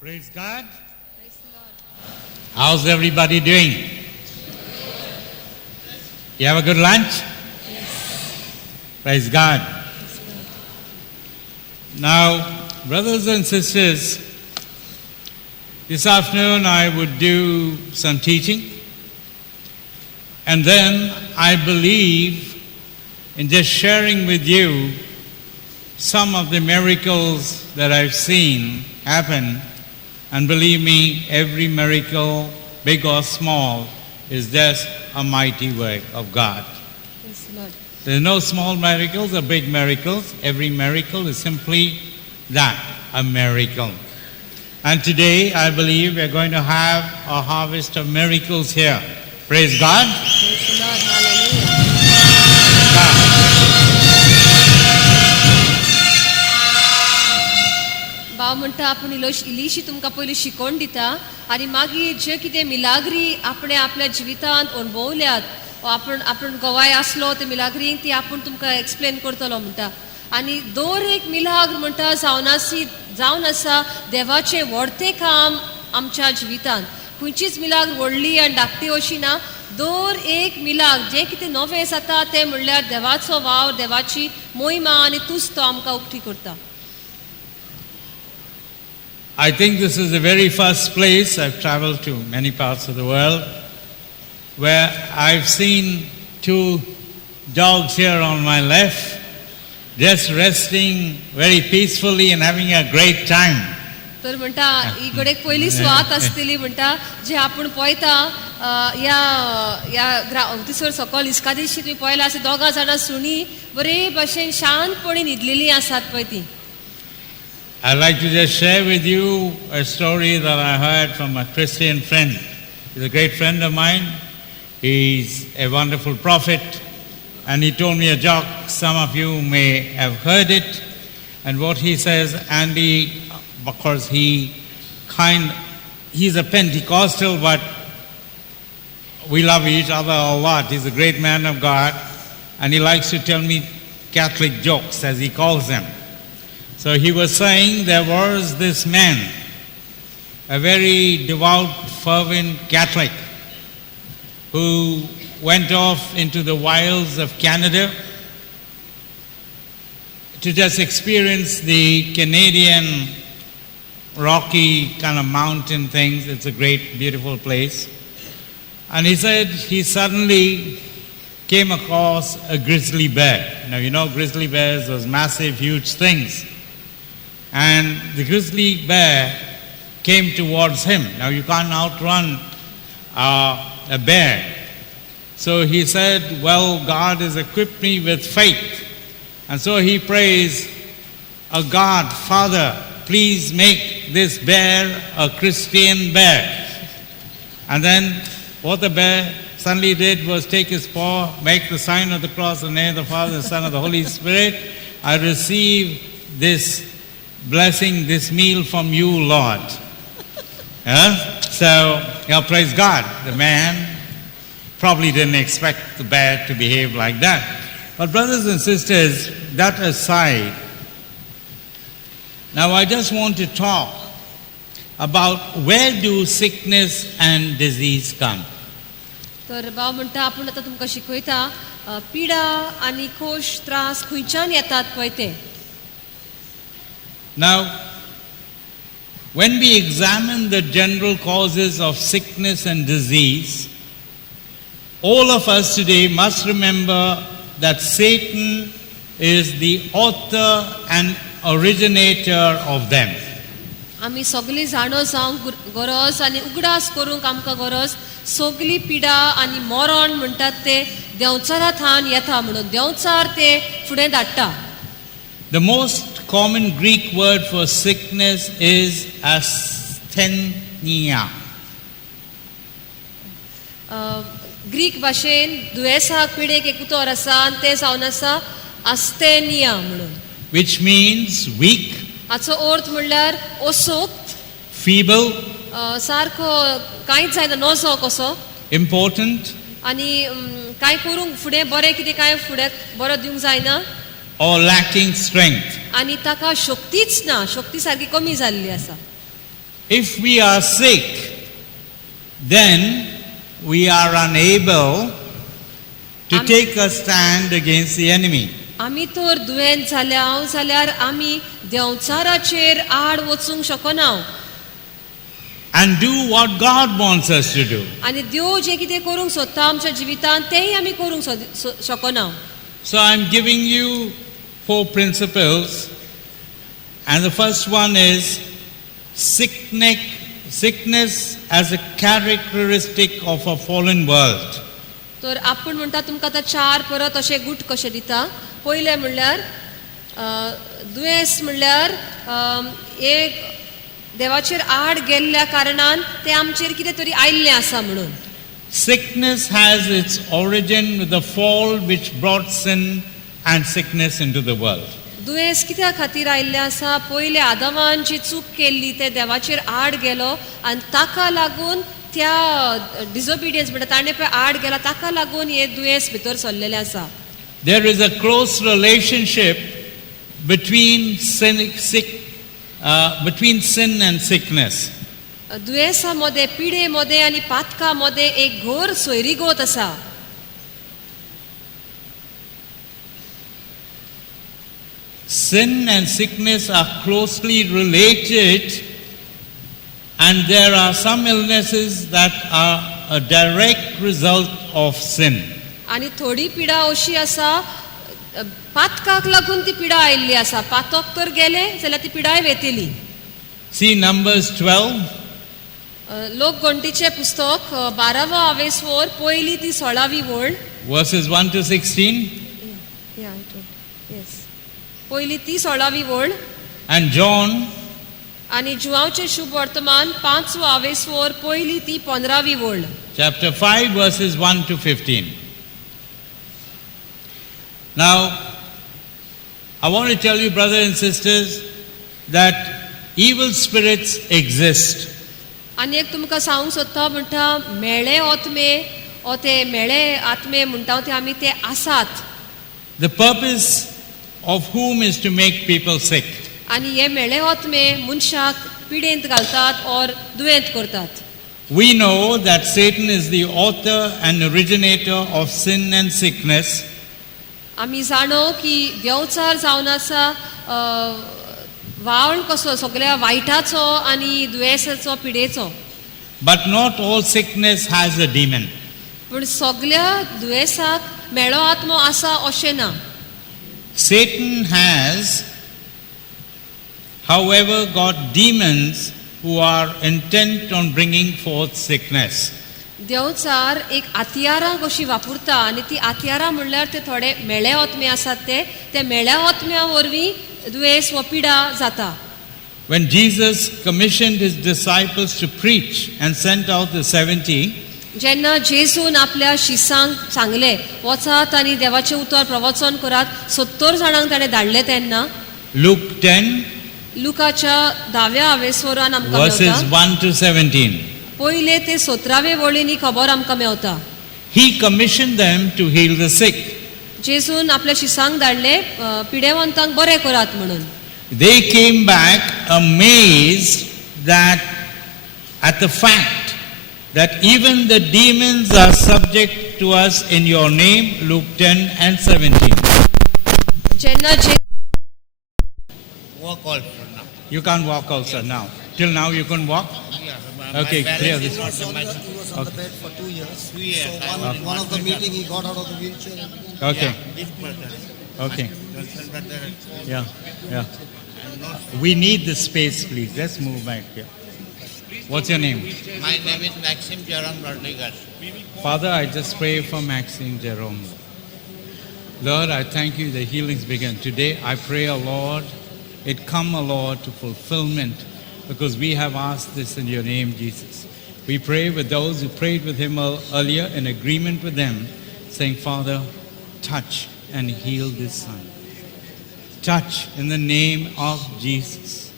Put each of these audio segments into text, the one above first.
Praise God. Praise the Lord. How's everybody doing? You have a good lunch? Yes. Praise God. Praise God. Now, brothers and sisters, this afternoon I would do some teaching, and then I believe in just sharing with you some of the miracles that I've seen happen. And believe me, every miracle, big or small, is just a mighty work of God. Praise the Lord. There are no small miracles or big miracles. Every miracle is simply that, a miracle. And today, I believe we're going to have a harvest of miracles here. Praise God. Praise the Lord. Hallelujah. God. भाव म्हणटा आपण इल्लीशी तुमकां पयलीं शिकोवन दिता आनी मागीर जे कितें मिलाग्री आपणे आपल्या जिवितांत अणभवल्यात आपण गोवाय आसलो ते मिलाग्रींक ती आपण तुमकां एक्सप्लेन करतलो म्हणटा आनी दर एक मिलाग्र म्हणटा जावन आसा देवाचें व्हडतें काम आमच्या जिवितांत खंयचीच मिलाग्र व्हडली आनी धाकटी अशी ना दर एक मिलाग्र जें कितें नवें जाता तें म्हणल्यार देवाचो वाव देवाची मोहिमा आनी तुस्त तो आमकां उक्ती करता. I think this is the very first place I've traveled to, many parts of the world, where I've seen two dogs here on my left, just resting very peacefully and having a great time. तर म्हणटा ही कडेक पयली सुवात आसतली म्हणटा जे आपण पळयता या दिसर सकल इसका दिशी तुमी पळयला अशें दोगां जाणां सुणी बरे भशेन शांतपणी न्हिदलेलीं आसात पळय ती. I'd like to just share with you a story that I heard from a Christian friend. He's a great friend of mine. He's a wonderful prophet. And he told me a joke. Some of you may have heard it. And what he says, Andy, of course, he's a Pentecostal, but we love each other a lot. He's a great man of God. And he likes to tell me Catholic jokes, as he calls them. So he was saying there was this man, a very devout, fervent Catholic, who went off into the wilds of Canada to just experience the Canadian rocky kind of mountain things. It's a great, beautiful place. And he said he suddenly came across a grizzly bear. Now, you know grizzly bears, those massive, huge things. And the grizzly bear came towards him. Now you can't outrun a bear. So he said, well, God has equipped me with faith. And so he prays, oh God, Father, please make this bear a Christian bear. And then what the bear suddenly did was take his paw, make the sign of the cross in the name of the Father, the Son, and the Holy Spirit. I receive this blessing, this meal from you, Lord. So, praise God. The man probably didn't expect the bear to behave like that. But brothers and sisters, that aside, now I just want to talk about where do sickness and disease come. तर भाव म्हणटा आपण आता तुमकां शिकयता पिडा आनी कोश त्रास खंयच्यान येतात पळय ते. Now, when we examine the general causes of sickness and disease, all of us today must remember that Satan is the author and originator of them. आमी सगळीं जाणो जावंक गरज आनी उगडास करूंक आमकां गरज सगळी पिडा आनी मरण म्हणटात ते देंवचारा थान येता म्हणून देंवचार ते फुडें धाडटा. The most common Greek word for sickness is asthenia. Greek भाशेन दुयेंसाक पिडेक एक उतर आसा आनी तें जावन आसा आस्थेनिया म्हणून. Which means weak, हाचो अर्थ म्हणल्यार ओसोक्त, feeble, सारको कांयच जायना नजो कसो, impotent, आनी कांय करूंक फुडें बरें कितें कांय फुडें बरो दिवंक जायना, or lacking strength. आनी ताका शक्तीच ना, शक्ती सारकी कमी जाल्ली आसा. if we are sick, then we are unable to take a stand against the enemy. आमी तर दुयेंत जाल्यार आमी देंवचाराचेर आड वचूंक शकना And do what God wants us to do. आनी देव जे कितें करूंक सोदता आमच्या जिवितांत तेंय आमी करूंक शकना. So I'm giving you 4 principles. And the first one is sickness as a characteristic of a fallen world. तर आपण म्हणटा तुमकां आतां 4 परत अशे गुट कशे दिता. पयले म्हणल्यार दुयेंस म्हणल्यार एक देवाचेर आड गेल्ल्या कारणान ते आमचेर कितें तरी आयिल्लें आसा म्हणून. Sickness has its origin with the fall which brought sin and sickness into the world. दुयेंस कित्या खातीर आयिल्लें आसा. पयले आदामान जी चूक केल्ली ते देवाचेर आड गेलो आनी ताका लागून त्या डिसोबिडियन्स म्हणटा ताणें पळय आड गेला ताका लागून हे दुयेंस भितर सरलेलें आसा. There is a close relationship between sin and sickness. दुयेंसा मध्ये पिडे मध्ये आनी पातका मध्ये एक घोर सोयरीगोत आसा. Sin and sickness are closely related, and there are some illnesses that are a direct result of sin. आनी थोडी पिडा अशी आसा पातकाक लागून ती पिडा आयिल्ली आसा. पातक तर गेले जाल्यार ती पिडाय वेतेली. See Numbers 12. लोकगणतीचे पुस्तक 12वा आवेसवर पयली ती 16वी वळ. Verses 1 to 16. पयली ती 16वी वळ. And John आनी जुआंवचे शुभ वर्तमान 5वा आवेसवर पयली ती 15वी वळ. chapter 5 verses 1 to 15. Now, I want to tell you, brothers and sisters, that evil spirits exist. आनी एक तुमकां सांगूंक सोदता म्हणटा मेळे आत्मे ओ ते मेळे आत्मे म्हणटा ते आमी ते आसात. The purpose of whom is to make people sick. आनी हे मेळे आत्मे मनशाक पिडेंत घालतात और दुयेंत करतात. We know that Satan is the author and originator of sin and sickness. आमी जाणो की देवचार जावन आसा वावळ कसो सगळ्या वायटाचो आनी दुयेंसाचो पिडेचो. But not all sickness has a demon. पूण सगळ्या दुयेंसाक मेळो आत्मो आसा अशें ना. Satan has, however, got demons who are intent on bringing forth sickness. Devchar एक आतियारां कशी वापरता आनी ती आतियारां म्हणल्यार ते थोडे मेळे आत्मे आसात ते मेळ्या आत्म्या वरवीं दुयेंस वा पिडा जाता. When Jesus commissioned his disciples to preach and sent out the 70, जेन्ना जेजून आपल्या शिसांक सांगले वचात आनी देवाचें उतर प्रवचन करात 70 जाणांक ताणें धाडले तेन्ना Luke 10 लुकाच्या 10व्या आवेसवरान आमकां verses मेळटा 1 to 17. पयले ते 17वे वळींनी खबर आमकां मेळटा. He commissioned them to heal the sick. जेजून आपल्या शिसांक धाडले पिडेवंतांक बरे करात म्हणून. They came back amazed at the fact that even the demons are subject to us in your name, Luke 10 and 17. जेन्ना Walk also now. You can't walk also now. Till now you couldn't walk? Yeah, Okay, my clear balance this is one. not so much. He was on the bed for 2 years. 2 years. So one of the meeting he got out of the wheelchair. Okay, Yeah, this person. okay. Johnson brother. Yeah, yeah. We need the space, please. Let's move back here. What's your name? My name is Maxim Jerome Rodriguez. Father, I just pray for Maxine Jerome. Lord, I thank you the healings begin. Today I pray, O Lord, it come, O Lord, to fulfillment because we have asked this in your name, Jesus. We pray with those who prayed with him earlier in agreement with them, saying, Father, touch and heal this son. Touch in the name of Jesus.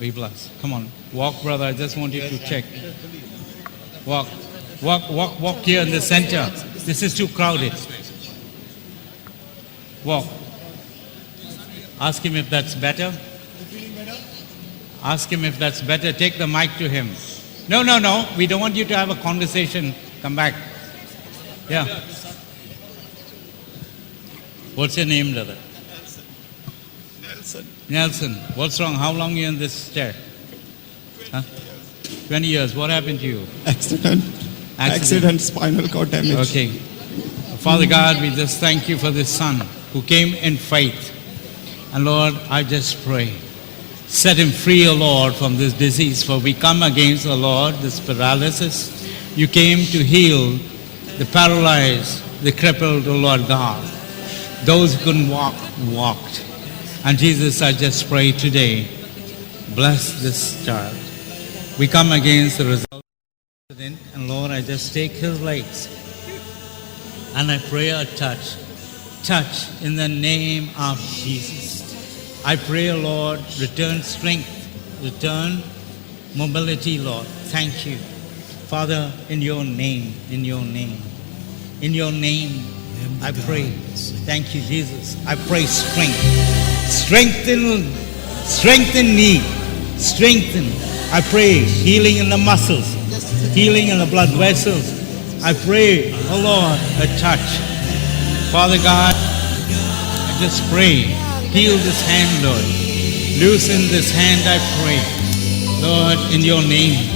Be blessed. Come on, walk, brother. I just want you to check. Walk, walk here in the center. This is too crowded. Walk. Ask him if that's better. Ask him if that's better. Take the mic to him. No, no, no. We don't want you to have a conversation. Come back. Yeah. What's your name, brother? Nelson. Nelson. What's wrong? How long are you in this chair? Huh? 20 years. What happened to you? Accident, spinal cord damage. Okay. Father God, we just thank you for this son who came in faith. And Lord, I just pray, set him free, O Lord, from this disease. For we come against, O Lord, this paralysis. You came to heal the paralyzed, the crippled, O Lord God. Those who couldn't walk, walked. And Jesus, I just pray today, bless this child. We come against the result of the accident, and Lord, I just take his legs. And I pray a touch. Touch in the name of Jesus. I pray, Lord, return strength, return mobility, Lord. Thank you. Father, in your name, in your name, in your name, I pray. Thank you, Jesus. I pray strength. Strengthen me. Strengthen. I pray healing in the muscles, healing in the blood vessels. I pray, oh Lord, a touch. Father God, I just pray, heal this hand, Lord. Loosen this hand, I pray. Lord, in your name.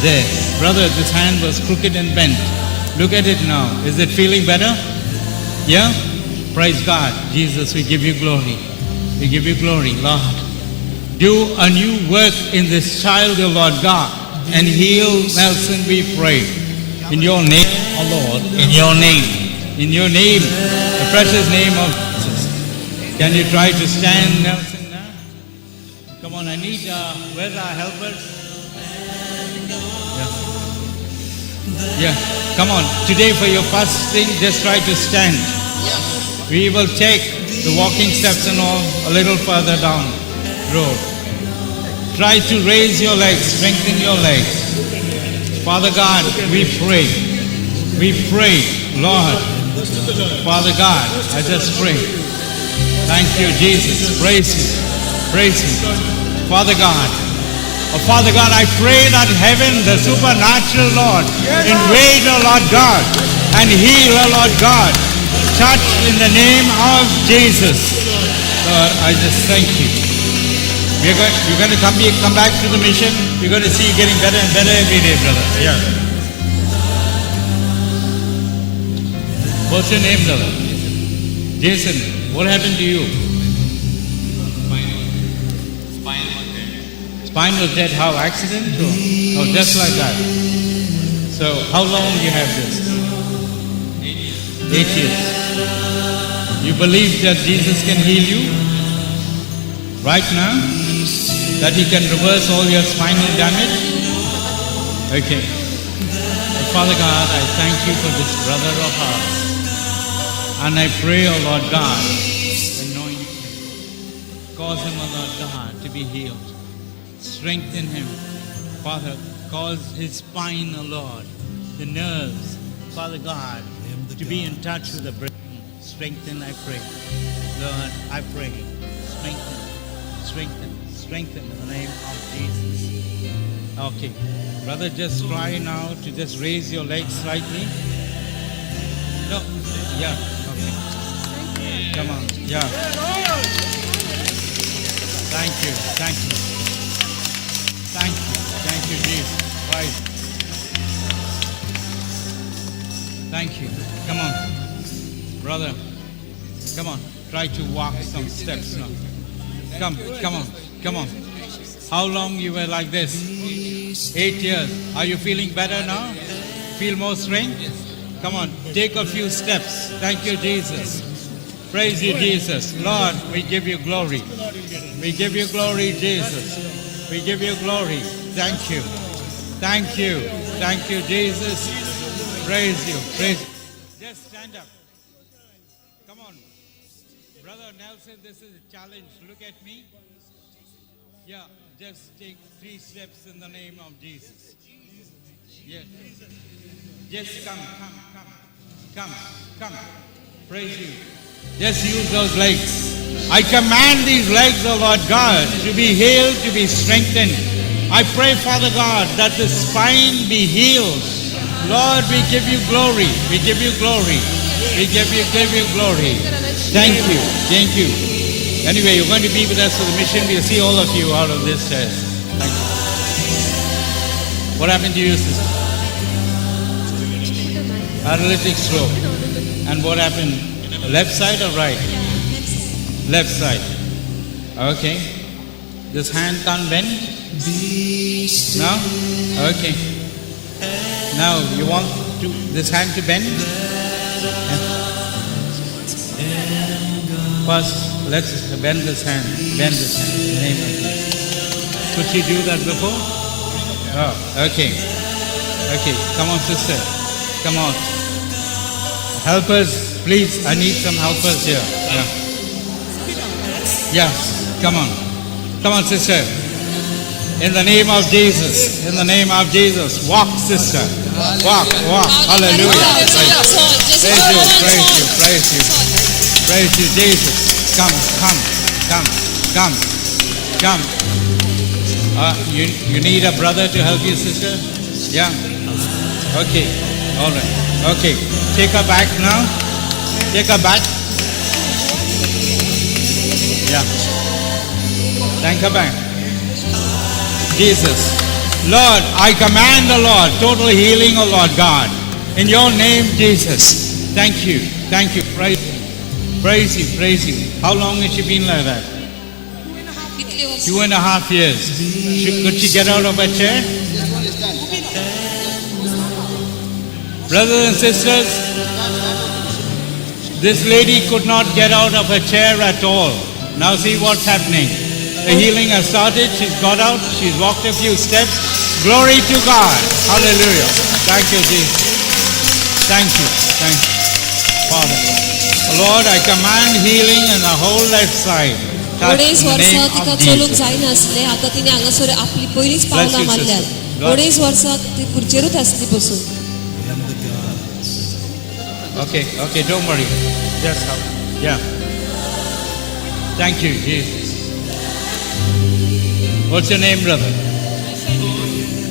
There. Brother, this hand was crooked and bent. Look at it now. Is it feeling better? Yeah? Praise God. Jesus, we give you glory. We give you glory, Lord. Do a new work in this child, O Lord God, and heal Nelson, we pray. In your name, O Lord, in your name, the precious name of Jesus. Can you try to stand, Nelson, now? Come on, I need, where's our helpers? Yeah, come on. Today for your first thing, just try to stand. We will take the walking steps and all a little further down road. Try to raise your legs, strengthen your legs. Father God, we pray, Lord. Father God, I just pray. Thank you, Jesus. Praise Him. Father God, Father God, I pray that heaven, the supernatural Lord, invade, O Lord God, and heal, O Lord God. Touch in the name of Jesus. Lord, I just thank you. You're going to come back to the mission. We're going to see you getting better and better every day, brother. Yeah. What's your name, brother? Jason. What happened to you? Spine was dead. How? Accident? Or just like that? So how long you have this? 8 years. You believe that Jesus can heal you right now? That He can reverse all your spinal damage? Okay. Father God, I thank you for this brother of ours. And I pray, oh Lord God, anoint him. Cause him, oh Lord God, to be healed. Strengthen him. Father, cause his spine, oh Lord, the nerves, Father God, to be in touch with the brain. Strengthen, I pray. Lord, I pray. Strengthen in the name of Jesus. Okay. Brother, just try now to just raise your legs slightly. No. Yeah. Okay. Come on. Yeah. Thank you. Thank you, Jesus. Right. Thank you. Come on. Brother. Come on. Try to walk some steps now. Come on. How long you were like this? 8 years. Are you feeling better now? Feel more strength? Come on, take a few steps. Thank you, Jesus. Praise you, Jesus. Lord, we give you glory. We give you glory, Jesus. We give you glory. Thank you, Jesus. Praise you. Just stand up. Come on. Brother Nelson, this is a challenge. Look at me. Yeah, just take 3 steps in the name of Jesus. Yeah. Just come. Praise you. Just use those legs. I command these legs, O Lord God, to be healed, to be strengthened. I pray, Father God, that the spine be healed. Lord, we give you glory. We give you glory. We give you glory. Thank you. Thank you. Anyway, you're going to be with us for the mission. We'll see all of you out of this test. Thank you. What happened to you, sister? Paralytic stroke. And what happened? Left side or right? Left side. Okay. This hand can't bend? No? Okay. Now you want this hand to bend? First, let's bend this hand. Bend this hand. In the name of Jesus. Could she do that before? Oh, okay. Okay. Come on, sister. Come on. Helpers, please. I need some helpers here. Yeah. Yes. Come on. Come on, sister. In the name of Jesus. In the name of Jesus. Walk, sister. Walk, walk. Hallelujah. Praise you, praise you, praise you. Praise you, Jesus. Come, come, come, come, come. You need a brother to help you, sister? Yeah. Okay. All right. Okay. Take her back now. Take her back. Yeah. Thank her back. Jesus. Lord, I command the Lord, total healing, O Lord God. In your name, Jesus. Thank you. Thank you. Praise you. Praise you. Praise you. How long has she been like that? 2.5 years. Could she get out of her chair? Brothers and sisters, this lady could not get out of her chair at all. Now see what's happening. The healing has started. She's got out. She's walked a few steps. Glory to God. Hallelujah. Thank you, Jesus. Thank you. Thank you. Father. Lord, I command healing in the whole left side. Touch अडेच in the वर्सां name तिका of चलूंक Jesus. जायनासलें आतां तिणें हांगासर आपली पयलींच Bless पावलां you, मारल्यात sister. God. अडेच वर्सां ती खुर्चेरूच आसली बसून Okay, okay, don't worry. Just help. Yeah. Thank you, Jesus. What's your name, brother?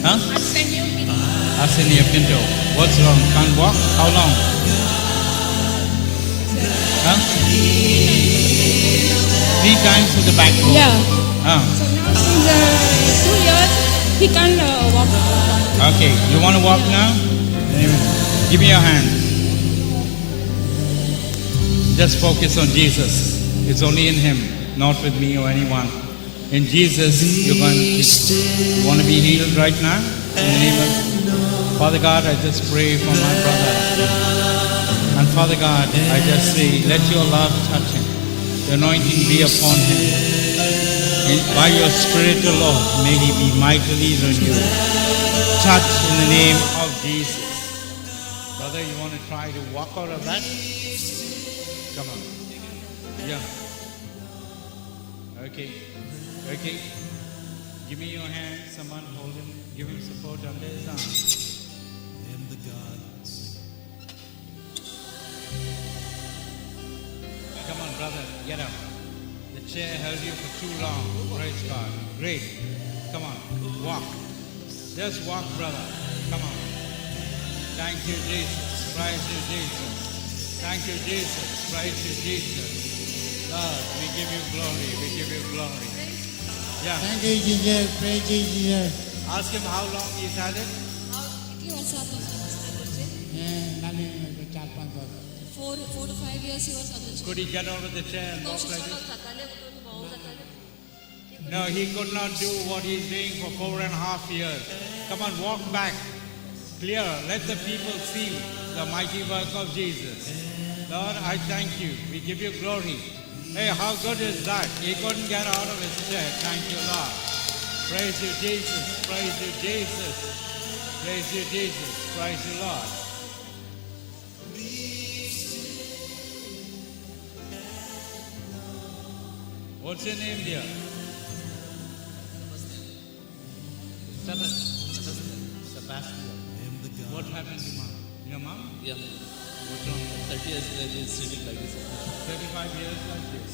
Huh? Arsenio Pinto. What's wrong? Can't walk? How long? Huh? 3 times with the back bone. Yeah. Huh. So now since 2 years, he can walk. Okay, you want to walk now? Give me your hand. Just focus on Jesus. It's only in Him, not with me or anyone. In Jesus, you want to be healed right now? In the name of Father God, I just pray for my brother. And Father God, I just say, let your love touch him. The anointing be upon him. And by your Spirit, O Lord, may he be mightily renewed. Touch in the name of Jesus. Brother, you want to try to walk out of that? Come on. Yeah. Okay. Okay. Give me your hand. Someone hold him. Give him support under his arm. Come on, brother. Get up. The chair held you for too long. Praise God. Great. Come on. Walk. Just walk, brother. Come on. Thank you, Jesus. Praise you, Jesus. Thank you, Jesus. Praise you, Jesus. Lord, we give you glory. We give you glory. Yeah. Thank you, Jesus. Praise you, Jesus. Ask him how long he's had it. कितली वर्सां नानी 4-5 वर्ष 4 to 5 years he was adultery. Could he get out of the chair and walk like this? जाताले उठून भोंवूंक जाताले No, he could not do what he's doing for 4.5 years. Come on, walk back. Clear. Let the people see the mighty work of Jesus. Lord, I thank you. We give you glory. Hey, how good is that? He couldn't get out of his chair. Thank you, Lord. Praise you, Jesus. Praise you, Jesus. Praise you, Jesus. Praise you, Lord. What's your name, dear? Sebastian. What happened to mom? Your mom? Yeah, What's wrong? 30 years ago, I was sitting like this. 35 years like this.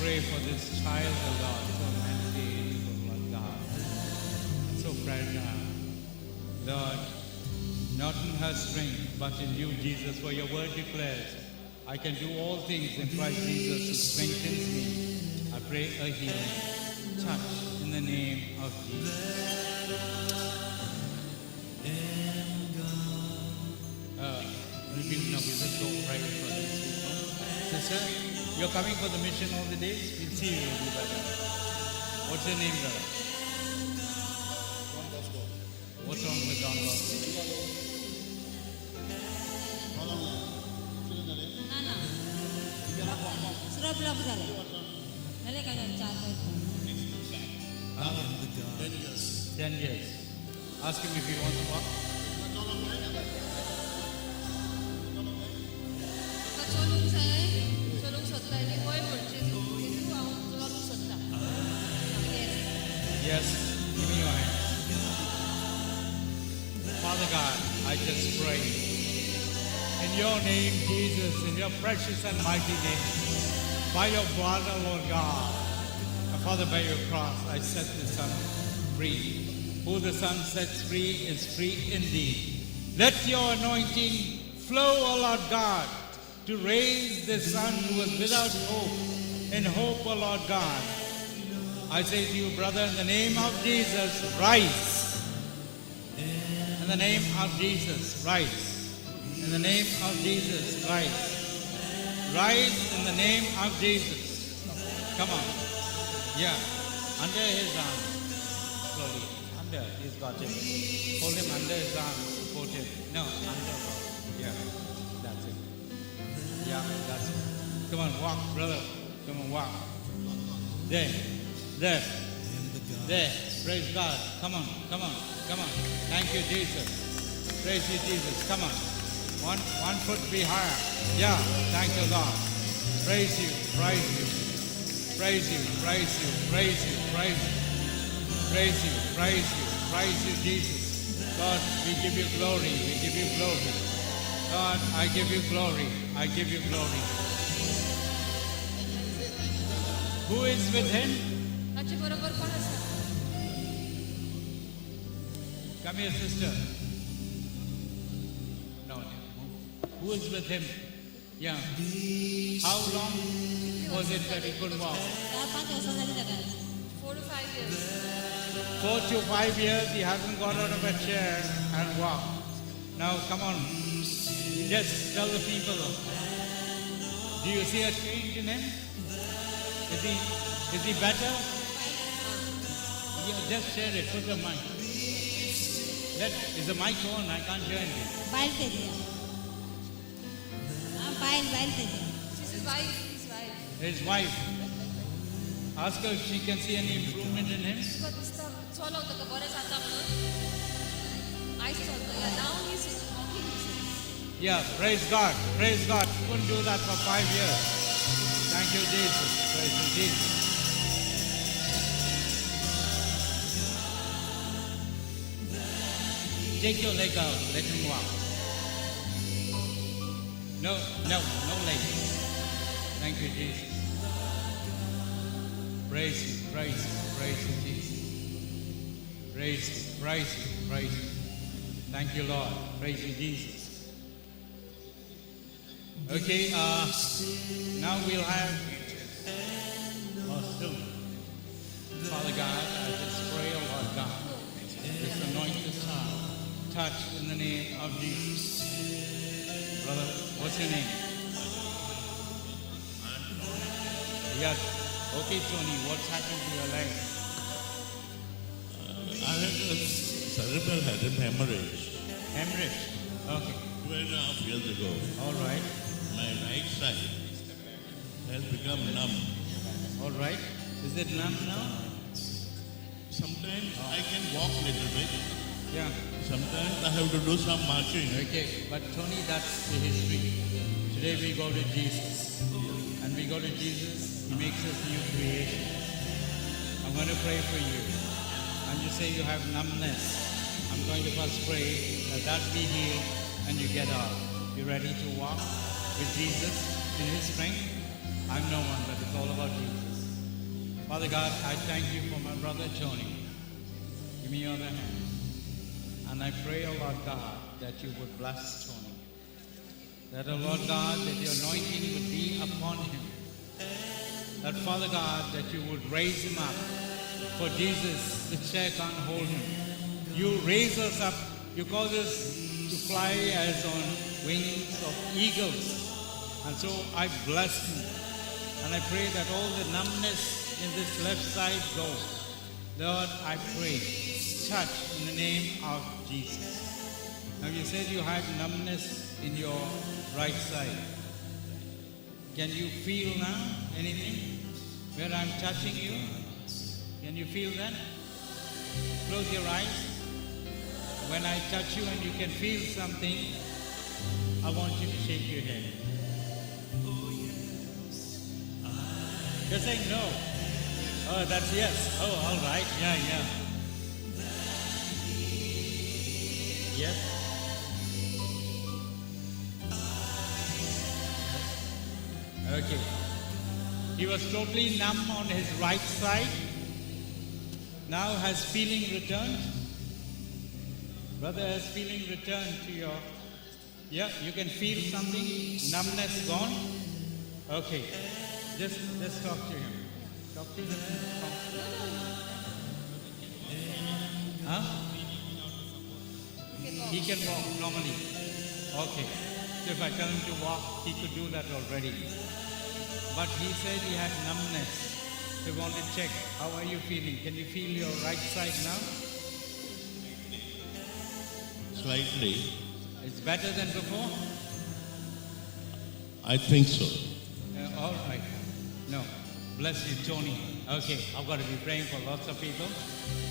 pray for this child, O Lord, so mentally able, Lord God, so fragile. Lord, not in her strength, but in you, Jesus, for your word declares, I can do all things in Christ Jesus who strengthens me. I pray a healing touch in the name of Jesus. We just go pray for these people. Sister, you're coming for the mission all the days? We'll see you, you'll be better. What's your name, brother? What's wrong with Don Bosco? सुरभ block झाले झाले का 10 years. Ask him if he wants to walk. चलूंक जाय चलूंक सोदता आनी गोंय म्हणचे हांव चलूंक सोदता Yes, give me your hand. Father God, I just pray. In your name, Jesus, in your precious and mighty name, by your blood, O Lord God, and Father, by your cross, I set the Son free. Who the Son sets free is free indeed. Let your anointing flow, O Lord God, to raise the Son who was without hope, in hope, O Lord God. I say to you, brother, in the name of Jesus, rise. In the name of Jesus, rise. In the name of Jesus, rise. Rise in the name of Jesus. Come on. Yeah. Under his arm. Slowly. Under. He's got him. Hold him under his arm. Support him. No, under. Yeah. That's it. Yeah, that's it. Come on, walk, brother. Come on, walk. There. There. There. Praise God. Come on. Come on. Come on. Thank you, Jesus. Praise you, Jesus. Come on. One foot be higher. Yeah. Thank you, God. Praise you. Praise you. Praise you. Praise you. Praise you. Praise you. Praise you. Praise you. Praise you, Jesus. God, we give you glory. We give you glory. God, I give you glory. I give you glory. Who is with him? ताचे बरोबर कोण आसा Come here, sister. No, no. Who is with him? Yeah. How long was it that he couldn't walk? 4-5 वर्षां झाली ताका 4 to 5 years 4 to 5 years he hasn't got out of a chair and walked. Now, come on. Just tell the people. Do you see a change in him? Is he better? Yeah, just share it. Put the mic. Is the mic on? I can't hear anything. बाहेर ते द्या बाहेर ते द्या his wife His wife. Ask her if she can see any improvement in him. तुका दिसता चलो ताका बरें जाता म्हणून आयज चलता या नाव is walking Yeah, praise God. Praise God. Couldn't do that for 5 years. Thank you, Jesus. Praise you, Jesus. Take your leg out. Let him walk. No leg. Thank you, Jesus. Praise you, praise you, praise you, Jesus. Praise you, praise you, praise you. Thank you, Lord. Praise you, Jesus. Okay, now we'll have still. Father God, I just pray, oh Lord God, just anoint this child. Touch in the name of Jesus. Brother, what's your name? Yes. Okay, Tony, what's happened to your leg? I had a cerebral hemorrhage Hemorrhage. Okay. 2.5 years ago. All right. My right side has become numb. All right. Is it numb now? Sometimes I can walk a little bit. Yeah. Sometimes I have to do some marching. Okay. But Tony, that's the history. Today we go to Jesus. And we go to Jesus, He makes us new creation. I'm going to pray for you. And you say you have numbness. I'm going to first pray that be healed and you get out. You ready to walk with Jesus in His strength? I'm no one, but it's all about Jesus. Father God, I thank you for my brother Tony. Give me your other hand. And I pray, O Lord God, that you would bless Tony. That, O Lord God, that your anointing would be upon him. That, Father God, that you would raise him up. For Jesus, the chair can't hold him. You raise us up. You cause us to fly as on wings of eagles. And so I bless him. And I pray that all the numbness in this left side go. Lord, I pray, touch in the name of Jesus. Now you said you had numbness in your right side. Can you feel now anything where I'm touching you? Can you feel that? Close your eyes. When I touch you and you can feel something, I want you to shake your head. You're saying no. Oh, that's yes. Oh, all right. Yeah, yeah. Yes. Okay. He was totally numb on his right side. Now has feeling returned? Brother, has feeling returned to your... Yeah, you can feel something? Numbness gone? Okay. Just talk to him. Talk to him. Huh? He can walk normally. Okay. So if I tell him to walk, he could do that already. But he said he had numbness. So we want to check. How are you feeling? Can you feel your right side now? Slightly. It's better than before? I think so. All right. No. Bless you, Tony. Okay, I've got to be praying for lots of people.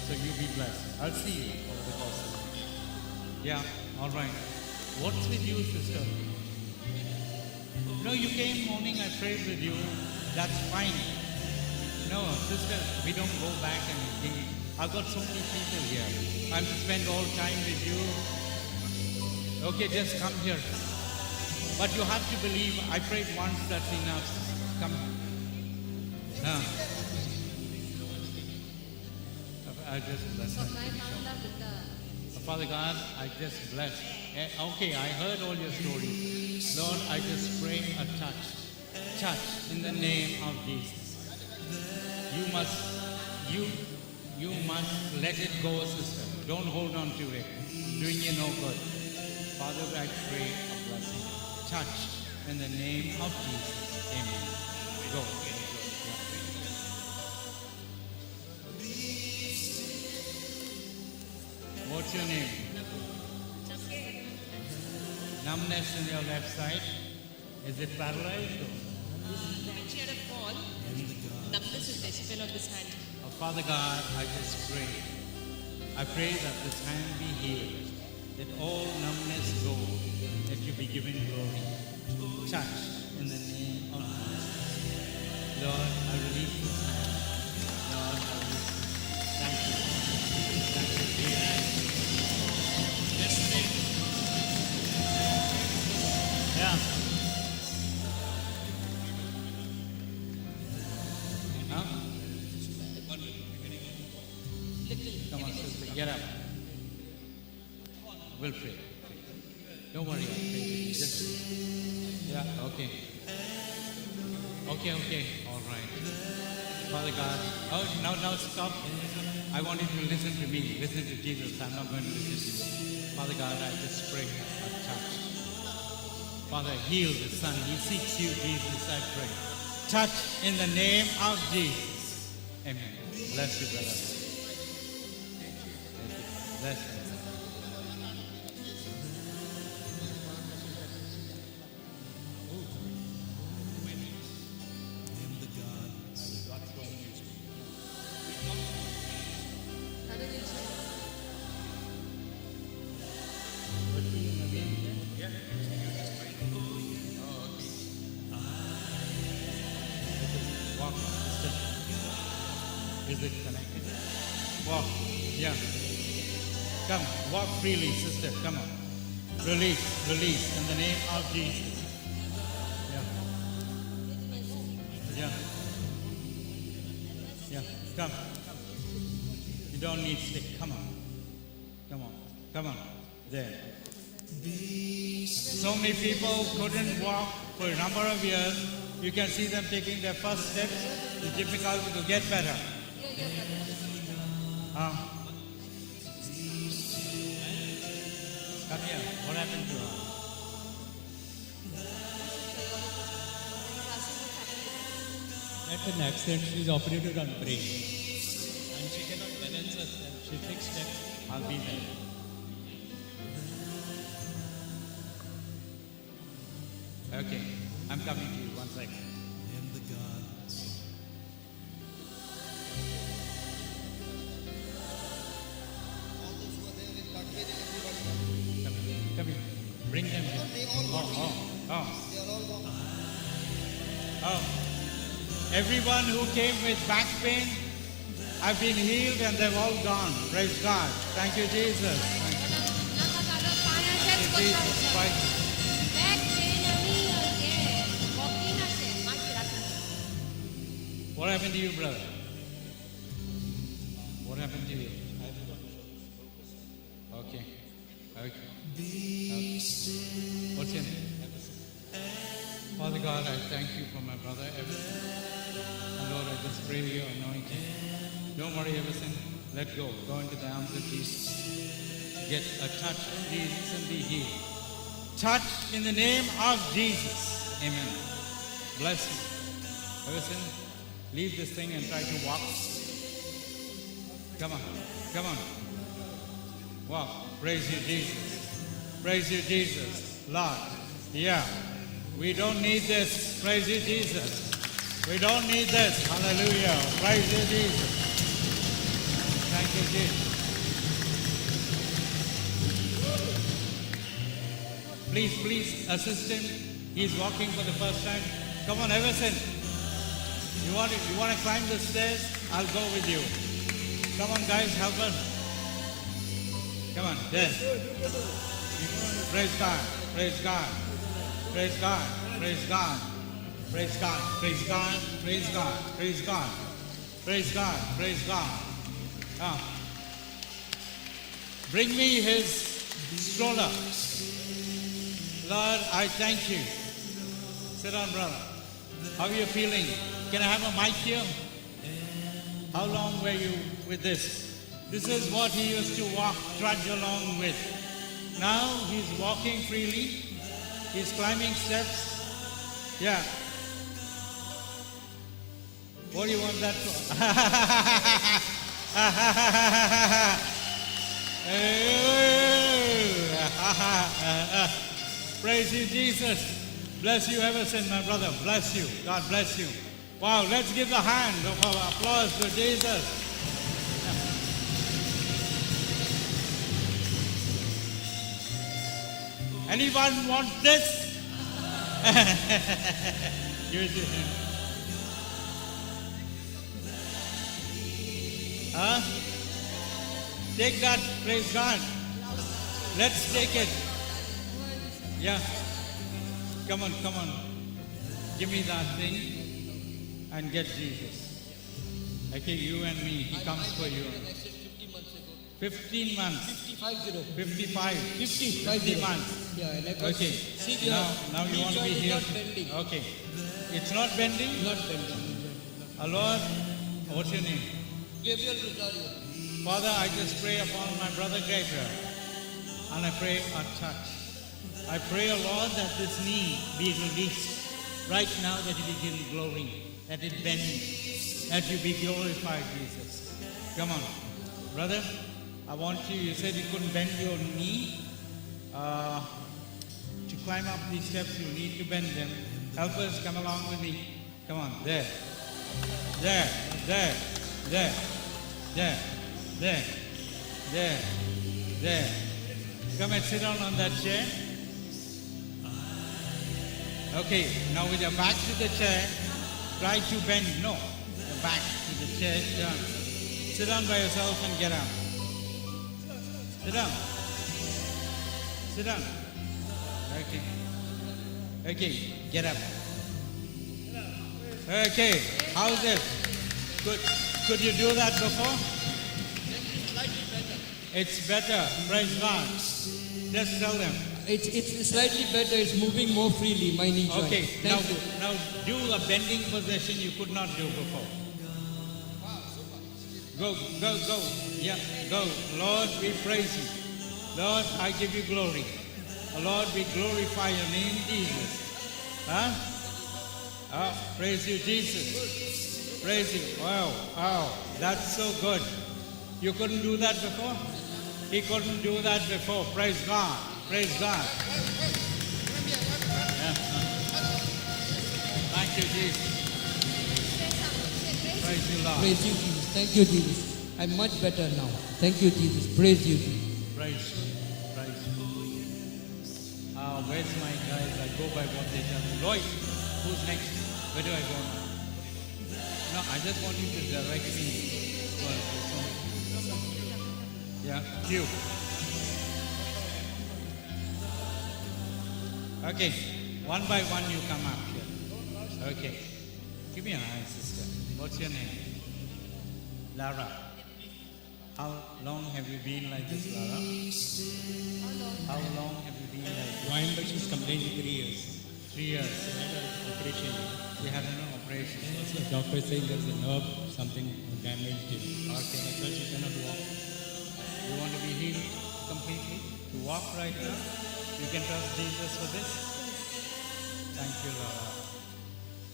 So you be blessed. I'll see you over the course of it. Yeah, all right. What's with you, sister? No, you came morning, I prayed with you. That's fine. No, sister, we don't go back and be. I've got so many people here. I'm to spend all time with you. Okay, just come here. But you have to believe, I prayed once, that's enough. Come. I just bless you. Father God, I just bless. Okay, I heard all your stories. Lord, I just pray a touch. Touch in the name of Jesus. You must let it go, sister. Don't hold on to it. Doing you no good. Father, I pray a blessing. Touch in the name of Jesus. Amen. Go. What's your name? Numbness in your left side. Is it paralyzed? She had a fall. Numbness is there. She fell on this hand. Oh, Father God, I just pray. I pray that this hand be healed. That all numbness go. That you be given glory. Touch in the name of Jesus. Lord, I release this hand. Lord, I release this. Thank you. Thank you, Jesus. Yeah. Huh? Come on, sister, get up. We'll pray. Don't worry, I'll pray. Just, yeah, okay. Okay, all right. Father God, oh, now stop. I want you to listen to me. Listen to Jesus. I'm not going to listen to you. Father God, I just pray a touch. Father, heal the son. He seeks you, Jesus, I pray. Touch in the name of Jesus. Amen. Bless you, brother. Bless you. Walk, sister. Is it connected? Walk. Yeah. Come, walk freely, sister. Come on. Release in the name of Jesus. Yeah. Yeah. Come. You don't need stick. Come on. Come on. Come on. There. So many people couldn't walk for a number of years. You can see them taking their first steps. It's difficult to get better. Come here. What happened to her? At an accident, she is operated on brain. And she cannot balance herself. She takes steps. I'll be there. Okay, I'm coming to you. 1 second. All those who are there in Baghdad, everybody, Come here. Bring them here. they all got healed. Oh. They are all gone. Oh. Everyone who came with back pain, I've been healed and they've all gone. Praise God. Thank you, Jesus. नाका पाण्याचेच Thank you, कोता Jesus. Christ. Back pain आणि हे वॉकिंगाचे मागची राखून What happened to you, brother? What happened to you? Okay. Okay. What's your name? Father God, I thank you for my brother Everson. And Lord, I just pray your anointing. Don't worry, Everson. Let go. Go into the arms of Jesus. Get a touch of Jesus and be healed. Touch in the name of Jesus. Amen. Bless you. Everson, leave this thing and try to walk. Come on. Come on. Walk. Praise you, Jesus. Praise you, Jesus. Lord. Yeah. We don't need this. Praise you, Jesus. We don't need this. Hallelujah. Praise you, Jesus. Thank you, Jesus. Please assist him. He's walking for the first time. Come on, Everson. You want to climb the stairs? I'll go with you. Come on, guys, help us. Come on, there. Praise God. Praise God. Praise God. Praise God. Praise God. Praise God. Praise God. Praise God. Praise God. Praise God. Ah. Bring me his stroller. Lord, I thank you. Sit down, brother. How are you feeling? Can I have a mic here? How long were you with this? This is what he used to walk, trudge along with. Now he's walking freely. He's climbing steps. Yeah. What do you want that for? Praise you, Jesus. Bless you, Everson, my brother. Bless you. God bless you. Wow, let's give a hand of applause to Jesus. Anyone want this? Give it to him. Huh? Take that, praise God. Let's take it. Yeah. Come on, come on. Give me that thing and get Jesus. Okay, you and me. He comes for you. 15 months. 55. 50 months. Yeah, and I got Okay. see Now you want to be is here. not bending. Okay. It's not bending? Not bending. Lord, what's your name? Gabriel Rosario. Father, I just pray upon my brother Gabriel. And I pray a touch. I pray, Lord, that this knee be released right now, that it be given glory, that it bend, that you be glorified, Jesus. Come on. Brother, I want you said you couldn't bend your knee. To climb up these steps, you need to bend them. Help us, come along with me. Come on, there. There, there, there, there, there, there, there. Come and sit down on that chair. Okay, now with your back to the chair, try to bend. No, your back to the chair. Down. Sit down by yourself and get up. Sit down. Sit down. Okay. Okay, get up. Okay, how's it? Good. Could you do that before? It's better. Praise God. Just tell them. It's slightly better. It's moving more freely. My knee joint. Okay, Thank you. now do a bending position you could not do before. Go. Yeah, go. Lord, we praise you. Lord, I give you glory. Lord, we glorify your name, Jesus. Huh? Oh, praise you, Jesus. Praise you. Wow, that's so good. You couldn't do that before? He couldn't do that before. Praise God. Praise God. Yeah. Thank you, Jesus. Praise you, Lord. Praise you, Jesus. Thank you, Jesus. I'm much better now. Thank you, Jesus. Praise you, Jesus. Praise you. Praise you. Where's my guys? I go by what they tell me. Lloyd, who's next? Where do I go now? No, I just want you to direct me. Yeah, you. Okay, one by one you come up here. Okay. Give me an eye, sister. What's your name? Lara. How long have you been like this, Lara? How long have you been like this? Why but she's complaining 3 years. 3 years. Operation. You had an operation. So the doctor is saying there's a nerve, something damaged it. Okay. That's why she cannot walk. You want to be healed completely? To walk right now? You can trust Jesus for this? Thank you, Lord.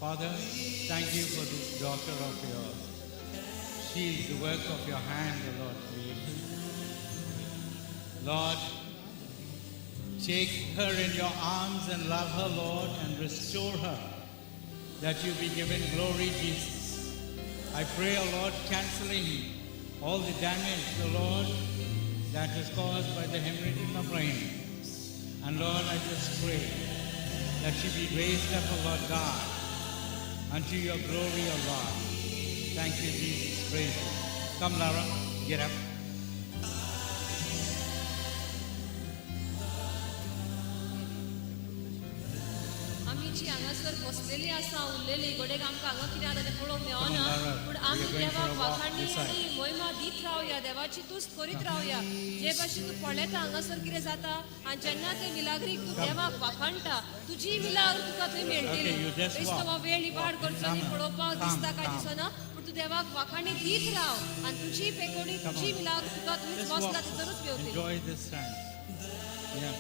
Father, thank you for this daughter of yours. She is the work of your hand, O Lord. Lord, take her in your arms and love her, Lord, and restore her, that you be given glory, Jesus. I pray, O Lord, canceling all the damage, O Lord, that is caused by the hemorrhage in my brain. And Lord, I just pray that she be raised up, O Lord God, unto your glory, O Lord. Thank you, Jesus. Praise you. Come, Lara, get up. आमी जी हांगासर बसलेली आसा उरलेली गोडेक आमकां हांगा कितें जाता तें पळोवंक Come on, मेळना Lara. पूण We आमी are going for देवाक a walk वाखाणणी this side. आनी महिमा दीत रावया देवाची तुस्त करीत रावया जे भाशेन तूं पळयता हांगासर कितें जाता आनी जेन्ना ते मिलाग्रीक तूं देवाक वाखाणटा तुजी मिलाग्र तुका थंय मेळटली Okay, you just क्रिस्तवा walk. वेळ इबाड करचो न्ही Come, पळोवपाक come, दिसता काय come. दिसना पूण तूं देवाक वाखाणणी दीत राव आनी तुजी पेकोडी तुजी मिलाग्र तुका थंयच Just बसला walk. थंयसरूच मेळटली Enjoy this time. Yeah.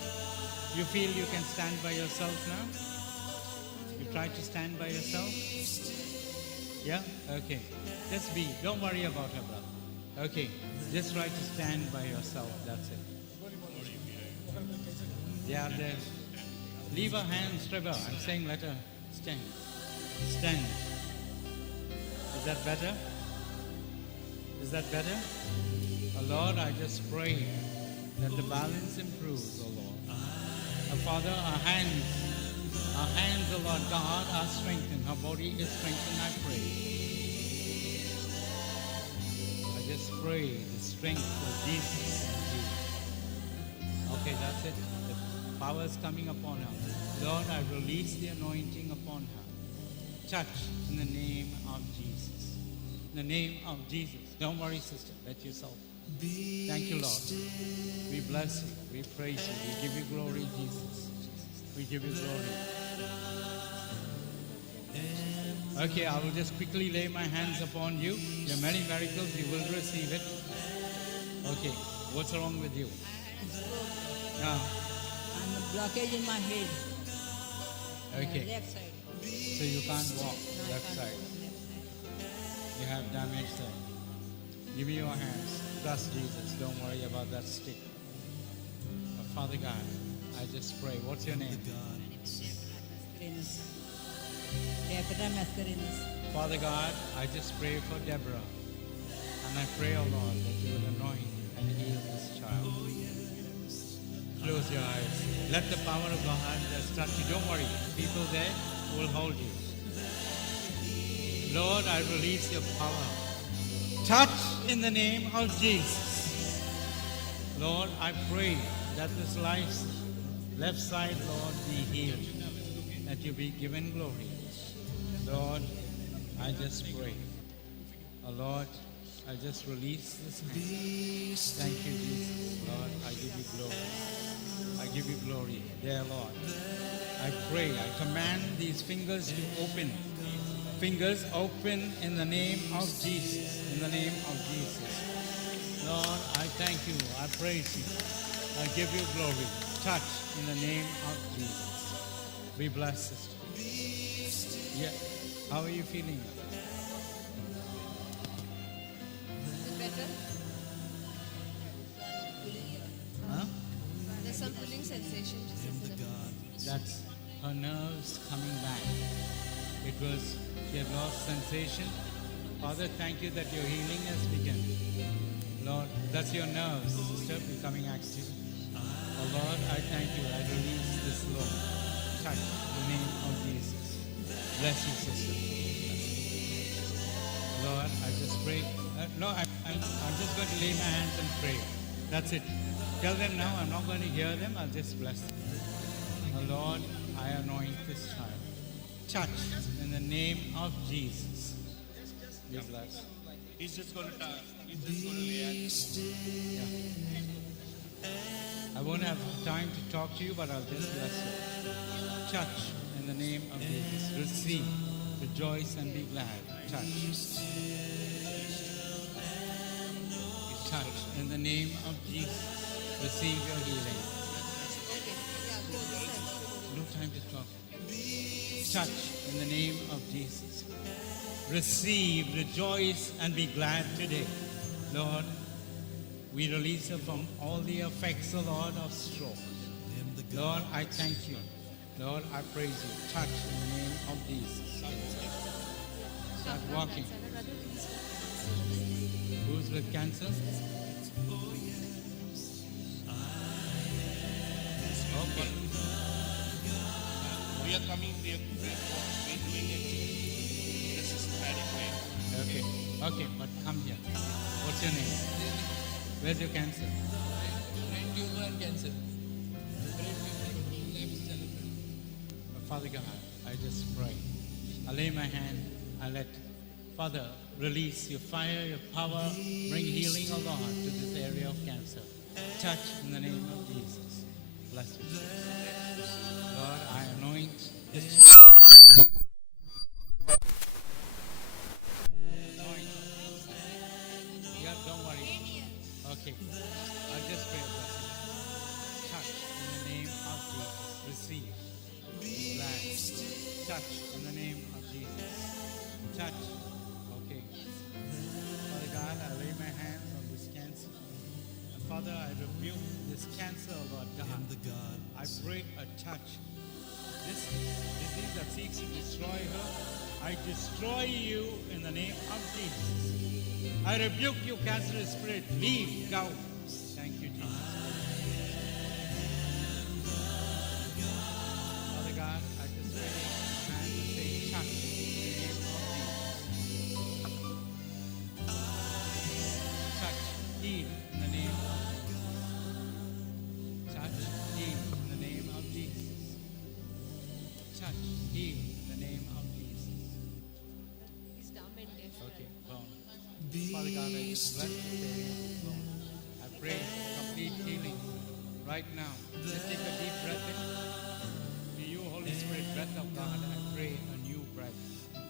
You feel you can stand by yourself now? You try to stand by yourself? Yeah? Okay. Just be. Don't worry about her, brother. Okay. Just try to stand by yourself. That's it. Yeah, there. Leave her hands, Trevor. I'm saying let her stand. Stand. Is that better? Is that better? Oh Lord, I just pray that the balance improves, oh Lord. Father, our hands, oh Lord God, are strengthened. Her body is strengthened, I pray. I just pray the strength of Jesus. Okay, that's it. The power is coming upon her. Lord, I release the anointing upon her. Touch in the name of Jesus. In the name of Jesus. Don't worry, sister. Let yourself. Thank you, Lord. We bless you. We praise you. We give you glory, Jesus. We give you glory. Okay, I will just quickly lay my hands upon you. There are many miracles. You will receive it. Okay, what's wrong with you? I'm a blockage in my head. Okay, Left side. so you can't walk No, I left can't side. go left side. You have damage there. Give me your hands. Trust Jesus. Don't worry about that stick. But Father God, I just pray. What's your name? Mascarenas. Deborah Mascarenas. Father God, I just pray for Deborah. And I pray, oh Lord, that you will anoint and heal this child. Close your eyes. Let the power of God just touch you. Don't worry. People there will hold you. Lord, I release your power. Touch in the name of Jesus. Lord, I pray that this life's left side, Lord, be healed. That you be given glory. Lord, I just pray. Lord, I just release this hand. Thank you, Jesus. Lord, I give you glory. I give you glory, dear Lord. I pray, I command these fingers to open. Fingers open in the name of Jesus. In the name of Jesus. Lord, I thank you. I praise you. I give you glory. Touch in the name of Jesus. Be blessed, sister. Yeah. How are you feeling? Is it better? Huh? There's some pulling sensation. Just a second. That's her nerves coming back. It was, she had lost sensation. Father, thank you that your healing has begun. Lord, that's your nerves, sister, becoming active. Oh Lord, I thank you. I release this, Lord. Touch in the name of Jesus. Bless you, sister. Lord, I just pray. I'm just going to lay my hands and pray. That's it. Tell them now, I'm not going to hear them. I'll just bless them. Oh Lord, I anoint this child. Touch in the name of Jesus. Be blessed. He's just going to lay hands. I won't have time to talk to you, but I'll just bless you. Touch in the name of Jesus. Receive, rejoice, and be glad. Touch. Touch in the name of Jesus. Receive your healing. No time to talk. Touch in the name of Jesus. Receive, rejoice, and be glad today. Lord, we release her from all the effects, O Lord, of stroke. Lord, I thank you. Lord, I praise you. Touch in the name of Jesus. Start walking. Who's with cancer? Okay. We are coming, we're doing it. This is adequate. Okay. Okay, but come here. What's your name? Where's your cancer? Brain tumor and cancer. Father God, I just pray. I lay my hand. I let Father release your fire, your power, bring healing, O Lord, to this area of cancer. Touch in the name of Jesus. Bless you. Lord, I anoint this child. Anoint. Yeah, don't worry. Okay. I'll just pray a blessing. Touch in the name of Jesus. Receive. Be glad. Touch in the name of Jesus. Touch. Okay. Father God, I lay my hands on this cancer. And Father, I rebuke this cancer, Lord God. I pray a touch. This disease that seeks to destroy her, I destroy you in the name of Jesus. I rebuke you, cancerous spirit. Leave, go. Thank you, Jesus. Father God, I just raise my hand and say, touch in the name of Jesus. Touch, heal in the name of Jesus. Touch, heal in the name of Jesus. Touch, heal in the name of Jesus. He's dumb and deaf. Okay, bone. Father God, I just bless this area of bone. I pray complete healing right now. Just take a deep breath in. To you, Holy Spirit, breath of God, I pray a new breath.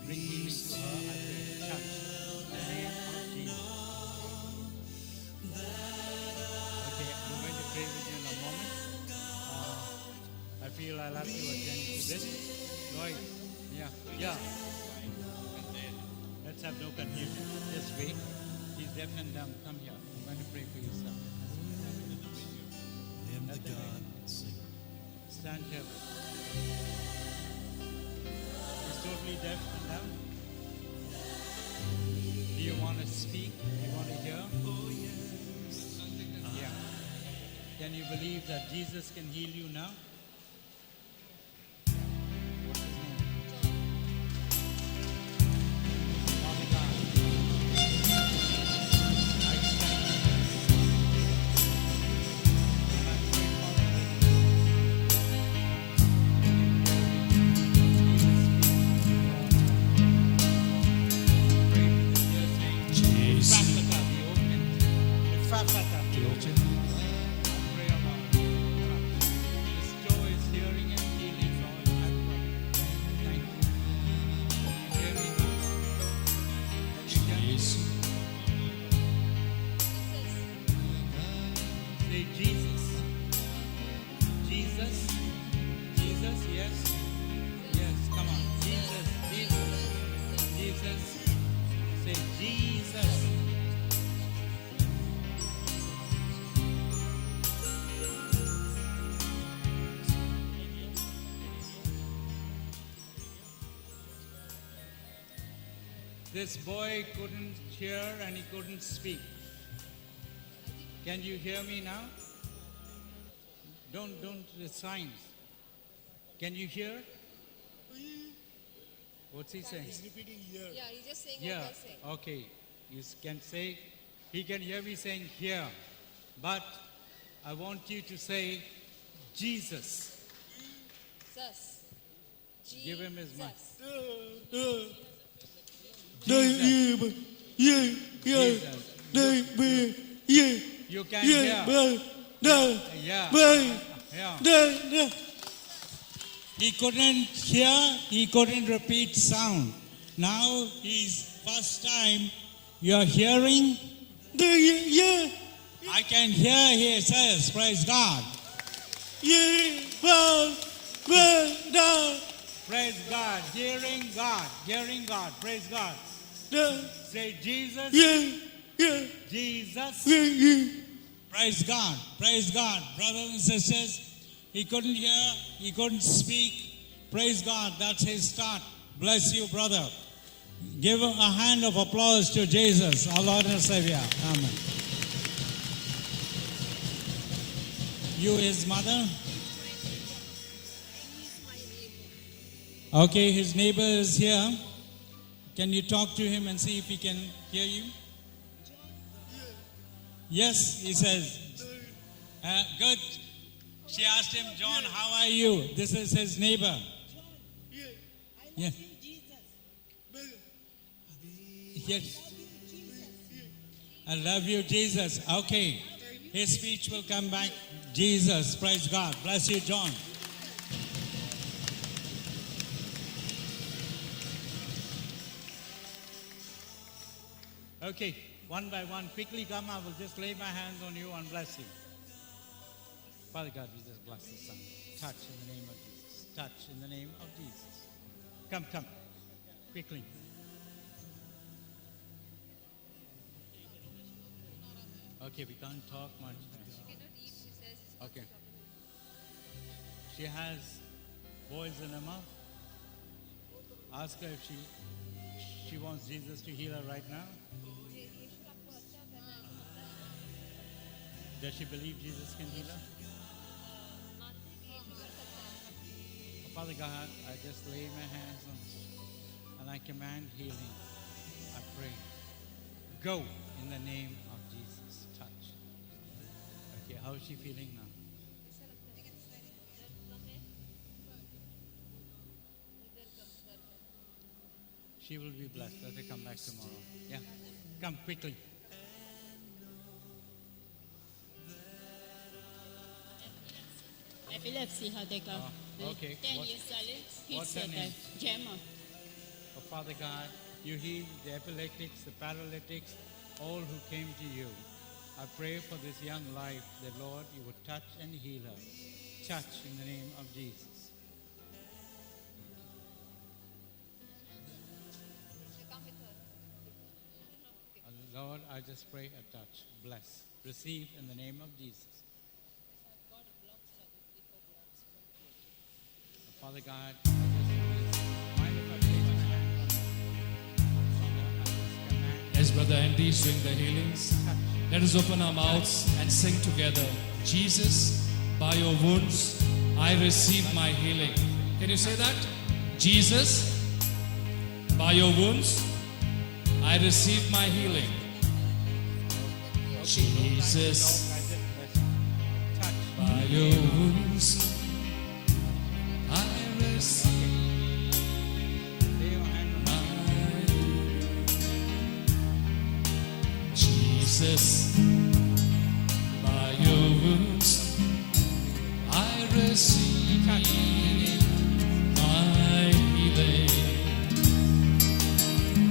Bring healing to her. I pray touch in the name of Jesus. Okay, I'm going to pray with you in a moment. I feel I'll have to attend to this. Lloyd, yeah. Let's have no confusion. Just wait. He's deaf and dumb. Come here. I'm going to pray for you, son. That's okay. Stand here. He's totally deaf and dumb. Do you want to speak? Do you want to hear? Yeah. Can you believe that Jesus can heal you now? What's his name? Father God, I thank you. And I pray, Father, pray for this dear saint. this boy couldn't hear and he couldn't speak. Can you hear me now? Don't, the signs. Can you hear? What's he saying? Yeah, he's just saying Yeah, what they're saying. okay. You can say, he can hear me saying here. But I want you to say Jesus. Jesus. Give him his mic. You can hear. Yeah. He couldn't hear, he couldn't repeat sound. Now he's first time you're hearing. I can hear, he says, praise God. Praise God. Hearing God. Praise God. Say Jesus. Jesus. Praise God, brothers and sisters. He couldn't hear, he couldn't speak. Praise God, that's his start. Bless you, brother. Give a hand of applause to Jesus, our Lord and Savior. Amen. You his mother? Okay, his neighbor is here. Can you talk to him and see if he can hear you? Yes, he says. Good. She asked him, John, how are you? This is his neighbor. Yeah. Yes. I love you, Jesus. Okay. His speech will come back. Jesus. Praise God. Bless you, John. Okay, one by one, quickly come. I will just lay my hands on you and bless you. Father God, we just bless the Son. Touch in the name of Jesus. Touch in the name of Jesus. Come. Quickly. Okay, we can't talk much. Okay. She has boils in her mouth. Ask her if she wants Jesus to heal her right now. Does she believe Jesus can heal her? Oh, Father God, I just lay my hands on her and I command healing. I pray. Go in the name of Jesus. Touch. Okay, how is she feeling now? She will be blessed. Let her come back tomorrow. Yeah. Come quickly. Epilepsy had they got. Okay. 10 What- years old. what's her name? Gemma. Oh, Father God, you heal the epileptics, the paralytics, all who came to you. I pray for this young life that, Lord, you would touch and heal her. Touch in the name of Jesus. Lord, I just pray a touch. Bless. Receive in the name of Jesus. Father God, I just mind if I place my hand on you? I just command As Brother Andy is doing the healings, let us open our mouths and sing together. Jesus, by your wounds, I receive my healing. Can you say that? Jesus, by your wounds, I receive my healing. Jesus, by your wounds, I receive my Jesus, by your wounds, I receive my healing.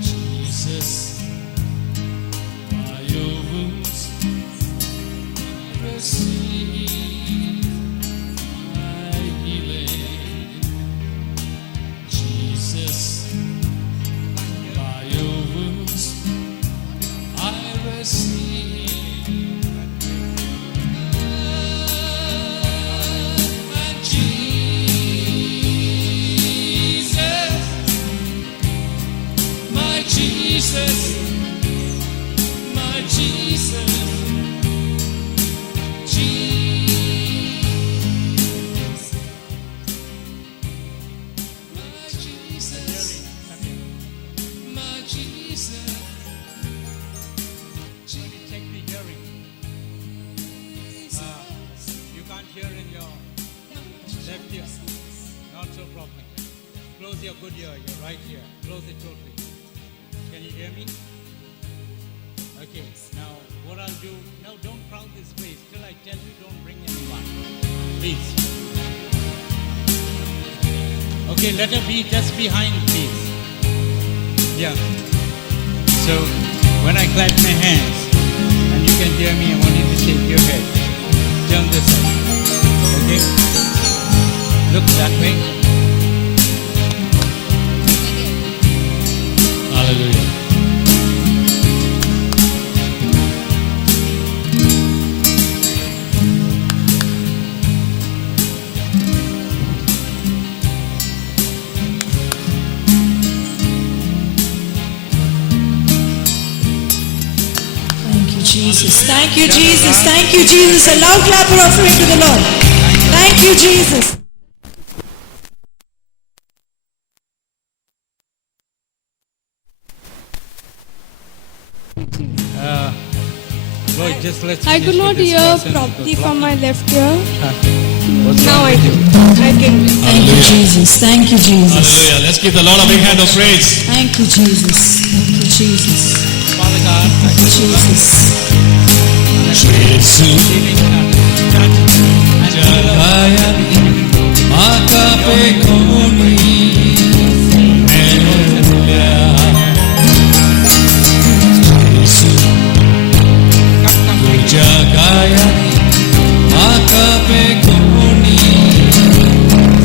Jesus, by your wounds, I receive my healing. Jesus, by your wounds, I receive Jesus, my Jesus, Jesus, my Jesus, my Jesus. When you check the hearing, you can't hear in your left ear. Not so problem. Close your good ear, your right ear. Close it totally. Can you hear me? Okay, now what I'll do, no, don't crowd this place. Till I tell you, don't bring anyone. Please. Okay, let her be just behind, please. Yeah. So, when I clap my hands, and you can hear me, I want you to shake your head. Turn this way. Okay? Look that way. Hallelujah. Thank you, Jesus. Thank you, Jesus. Thank you, Jesus. A loud clap offering to the Lord. Thank you, Jesus. Lloyd, just let's I finish could with not this hear person. properly from my left ear. What's Now wrong I with can. you? I can. Thank you, Jesus. Thank you, Jesus. Hallelujah. Let's give the Lord a big hand of praise. Thank you, Jesus. Thank you, Jesus. Father God, Thank you, Jesus. Jesu healing touch and heal us. Jagayani Akape Koni Melia Jesu Jagayani Akape Koni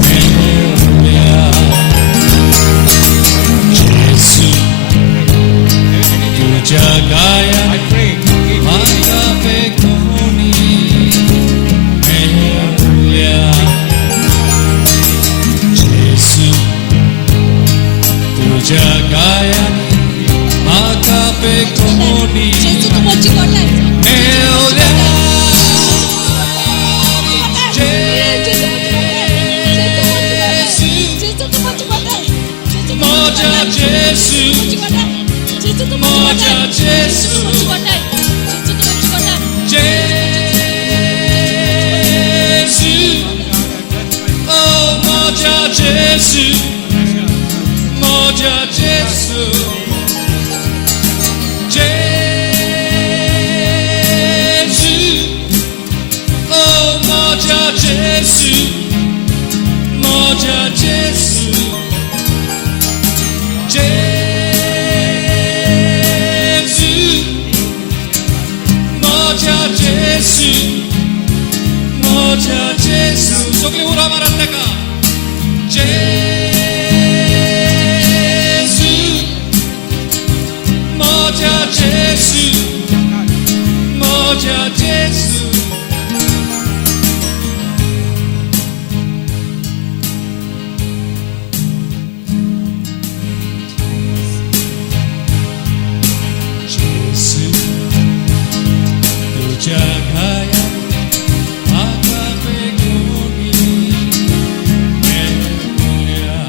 Melia Jesu Jagayani I pray, Akape Koni Melia Jesu Jagayani Akape Koni Melia Moja Jesu Moja Jesu Jesu Oh Moja Jesu Moja Jesu Jesu Oh Moja Jesu Moja Jesu Jesu Moja Jesu Moja Jesu Sogli ura marataka Jesu Moja Jesu Moja Jesu Jesu Jagaya Akape Koni Melia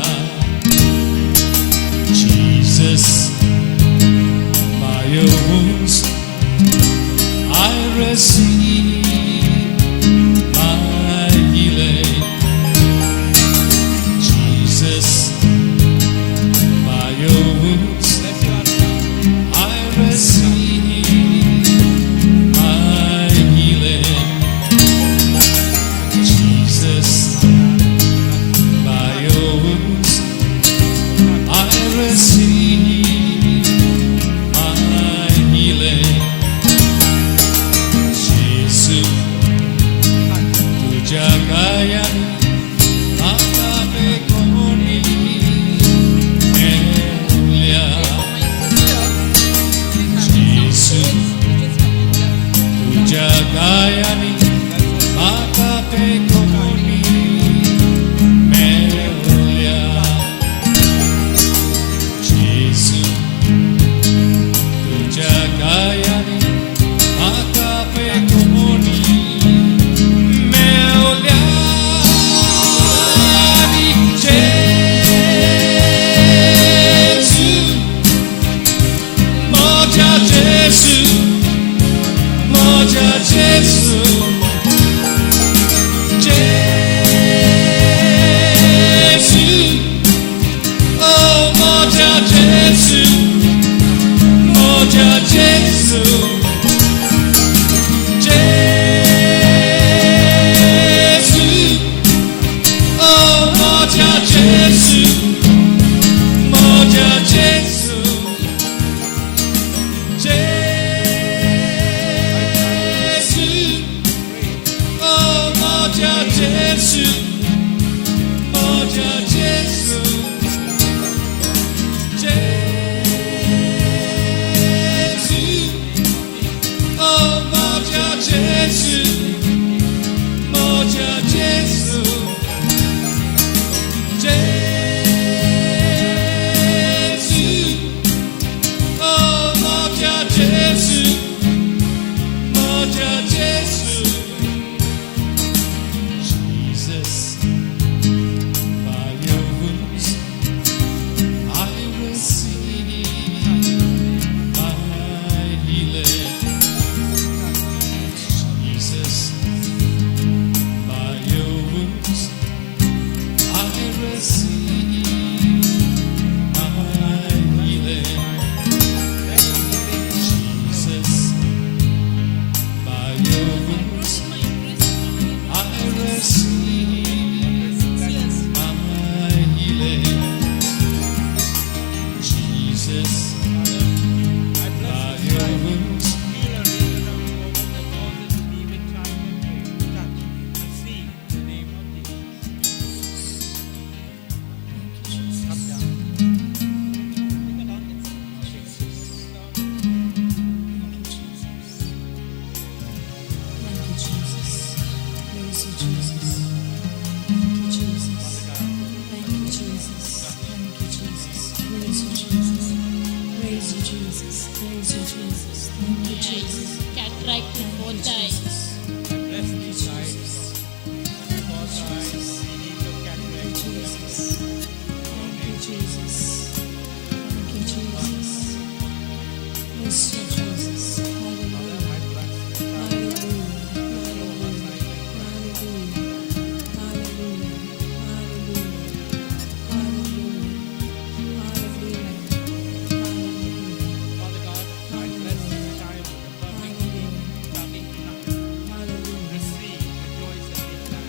Jesus by your wounds I receive my healing Jesus by your wounds I receive my healing. Jesus, by your wounds, I receive my healing. moja Jesu, Jesu, oh moja Jesu, moja Jesu, Jesu, oh moja Jesu, moja Jesu, Jesu, oh moja Jesu, moja Jesu, Jesu, oh moja Jesu, moja Jesu, Jesus, by your wounds I receive my healing. Jesus, by your wounds I receive my healing. Jesus, by your wounds I receive my healing. Jesus, by your wounds Thank you, Jesus. Praise you, Jesus. Thank you, Jesus. Thank you, Jesus. Thank you, Jesus. Praise you, Jesus. Praise you, Jesus. Praise you, Jesus. Thank you, Jesus. Cataract in both eyes. Thank you, Jesus. Thank you, Jesus. Thank you, Jesus. Thank you, Jesus. Praise you, Jesus. Hallelujah. Hallelujah. Hallelujah. Father God, I bless this child with the perfect healing starting tonight. Receive, rejoice, and be glad.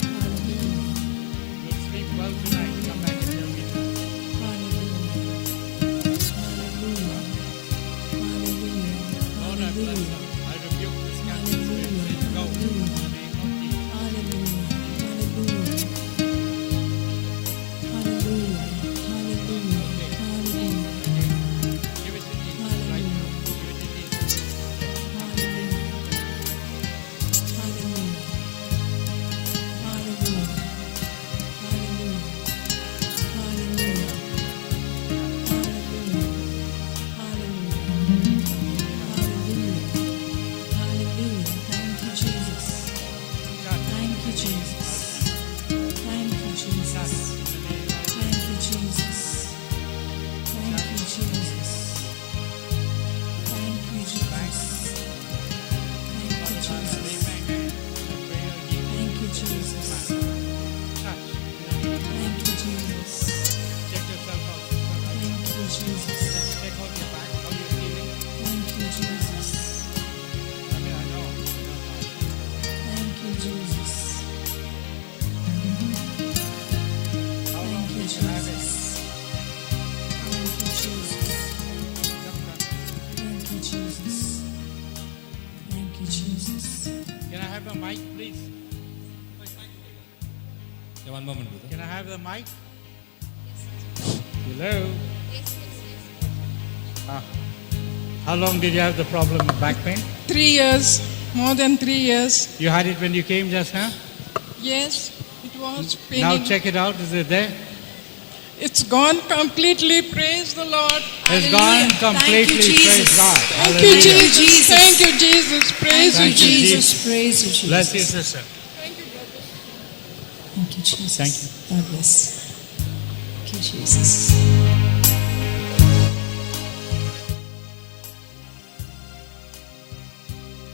You'll sleep well tonight. Come back and tell me this. Lord, I bless her. I rebuke this cancer spirit. Say, go. In the name of Jesus. Give it to Jesus right now. Give it to Jesus. Check yourself out. Check out your back. How you're feeling. I mean, I know. How long did you have it? Can I have the mic, please? Yeah, one moment, brother. Can I have the mic? Hello? How long did you have the problem with back pain? 3 years, more than 3 years. You had it when you came just now? Yes, it was Now paining. check it out. Is it there? It's gone completely. Praise the Lord. It's gone completely. Praise God. Thank you, Hallelujah. Jesus. Thank you, Jesus. Praise you, Thank you, Jesus. Jesus. Praise you, Jesus. Bless you, sister. Thank you, Jesus. Thank you. God bless. Thank you, Jesus.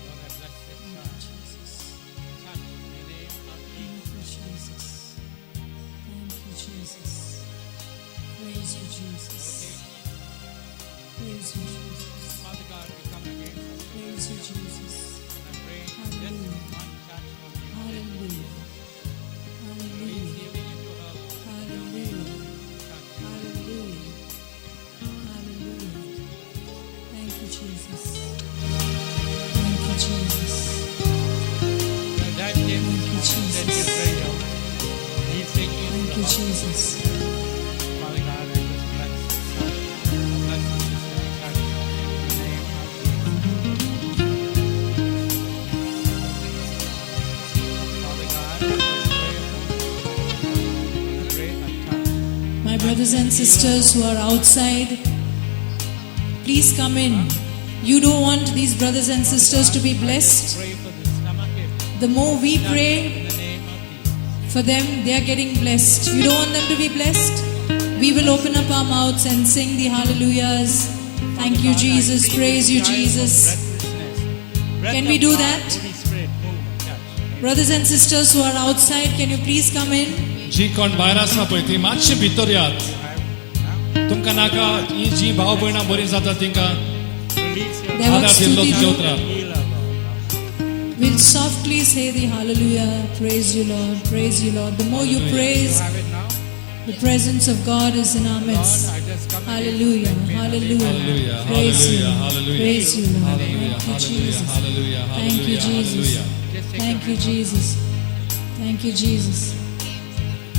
Lord, I bless this child. Touch in the name of Jesus. Thank you, Jesus. Praise you, Jesus. Praise you, Jesus. Father God, we Jesus. I pray just Hallelujah. one touch from you. Hallelujah. Hallelujah. Healing into her. Hallelujah. Hallelujah. Hallelujah. Thank you, Jesus. Thank you, Jesus. Your dad came Thank you, and said Jesus. you're very ill. He's taking you Thank to you, the hospital. Jesus. Father God, I just bless the sister. Bless the sister. Touch in the name of Jesus. Father God, I just pray and touch. My brothers and sisters who are outside, please come in. You don't want these brothers and sisters to be blessed. Pray for the stomach ache. The more we pray In the name of Jesus. for them, they are getting blessed. You don't want them to be blessed? We will open up our mouths and sing the hallelujahs. Thank you, Jesus. Praise you, Jesus. Can we do that? Holy Spirit, move and touch. Brothers and sisters who are outside, can you please come in? जी कोण भायर आसा पळय ती मातशी भितर यात तुमकां नाका ही जी भाव भयणां बरी जाता तिंका Release your Devote आदार दिल्लो Stuti तुज्या Ju. उतरार healer, Lord. We'll softly say the hallelujah. Praise you, Lord. Praise you, Lord. The more you praise, Have it now. the presence of God is in our midst. I just come Hallelujah. Hallelujah. Hallelujah, Praise you. hallelujah, hallelujah. Praise you, Lord. Hallelujah, Thank you, hallelujah, Jesus. hallelujah, Thank you, hallelujah, Jesus. hallelujah. Thank you, Jesus. Thank you, Jesus.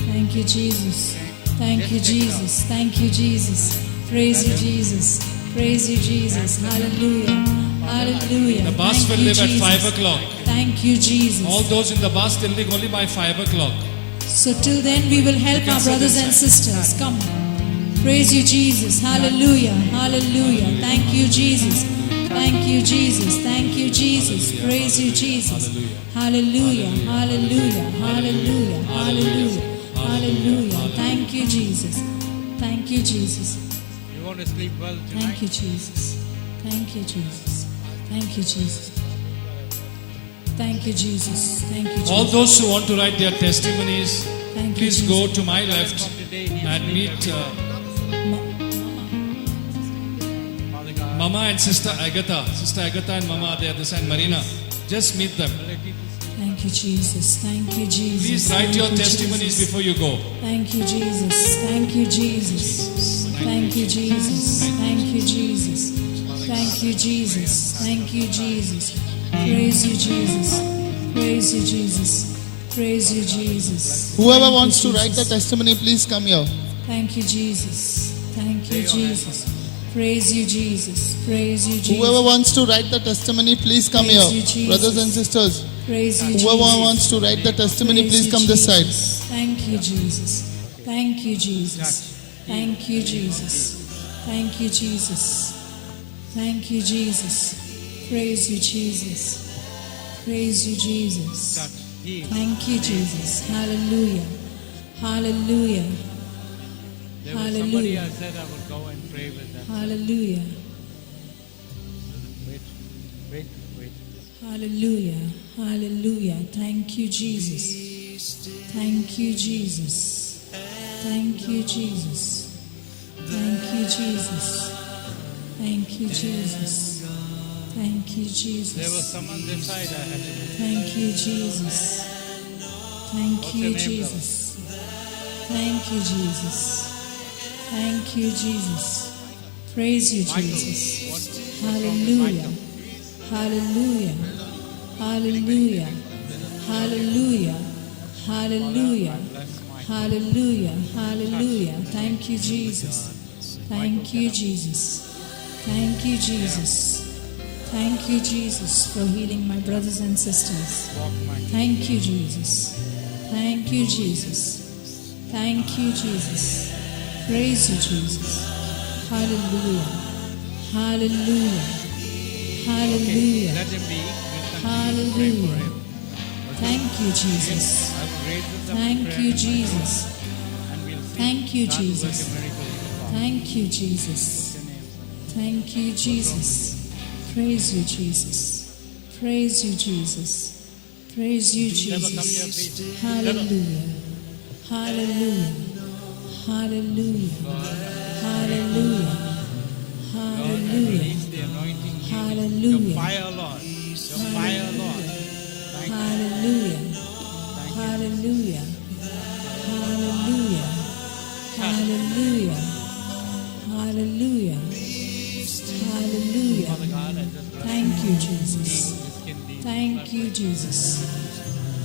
Thank you, Jesus. Thank you, Jesus. Thank you, Jesus. Praise you, Jesus. Praise you, Jesus. Hallelujah. Hallelujah. The bus Thank will you, leave at Jesus. 5 o'clock. Thank you, Jesus. All those in the bus will leave only by 5 o'clock. So till then we will help our brothers and sisters. Come. Praise you, Jesus. Hallelujah. Hallelujah. Thank you, Jesus. Thank you, Jesus. Thank you, Jesus. Praise you, Jesus. Hallelujah. Hallelujah. Hallelujah. Hallelujah. Hallelujah. Thank you, Jesus. Thank you, Jesus. You want to sleep well tonight? Thank you, Jesus. Thank you, Jesus. Thank you, Jesus. Thank you, Jesus. Thank you, All Jesus. those who want to write their testimonies, Thank you, please Jesus. go to my left and meet Father God, Mama and Sister Agatha. Sister Agatha and Mama are there, this and Marina. Just meet them. Thank you, Jesus. Thank you, Jesus. Please write Thank your you, testimonies Jesus. before you go. Thank you, Jesus. Thank you, Jesus. Thank you, Jesus. Thank you, Jesus. Thank you, Jesus. Thank you, Jesus. Praise you, Jesus. Praise you, Jesus. Praise you, Jesus. Whoever Thank you, wants to write the Jesus. testimony, please come here. Thank you, Jesus. Thank you, Jesus. Praise you, Jesus. Praise you, Jesus. Whoever wants to write the testimony, please come Praise here. you, Jesus. Brothers and sisters, Praise you, whoever Jesus. wants to write the testimony, Praise please you, come this side. Jesus. Thank you, Jesus. Thank you, Jesus. Thank you, Jesus. Thank you, Jesus. Thank you, Jesus. Praise you, Jesus. Praise you, Jesus. touch, heal. Thank you, Jesus. Hallelujah. Hallelujah. There was somebody Hallelujah. I said I would go and pray with them. Hallelujah. Wait, wait, wait. Hallelujah. Hallelujah. Thank you, Jesus. Thank you, Jesus. Thank you, Jesus. Thank you, Jesus. Thank you, Jesus. Thank you, There was Jesus. someone this side I had to. Thank you, Jesus. Thank What's you, your name, Jesus. Thank you, Jesus. Thank you, Jesus. Praise you, Jesus. Hallelujah. Hallelujah. Hallelujah. Hallelujah. Hallelujah. Hallelujah. Hallelujah. Thank you, Jesus. Thank you, Jesus. Thank you, Jesus. Thank you, Jesus, for healing my brothers and sisters. Thank you, Jesus. Thank you, Jesus. Thank you, Jesus. Praise you, Jesus. Hallelujah. Hallelujah. Hallelujah. Let him be. We'll continue to pray for Hallelujah. him. Thank you, Jesus. I will raise this up in Thank prayer you, and Jesus. we'll see Thank you, God will work a Jesus. miracle in your life. Thank you, Jesus. Thank you, Jesus. Praise you, Jesus. Praise you, Jesus. Praise you, Jesus. Hallelujah. Hallelujah. Hallelujah. Hallelujah. Lord, I Hallelujah. release the anointing, healing, your Hallelujah. fire, Lord. Hallelujah. Hallelujah. Father God, I just bless Thank you, Jesus. his kidney. Thank you, Jesus.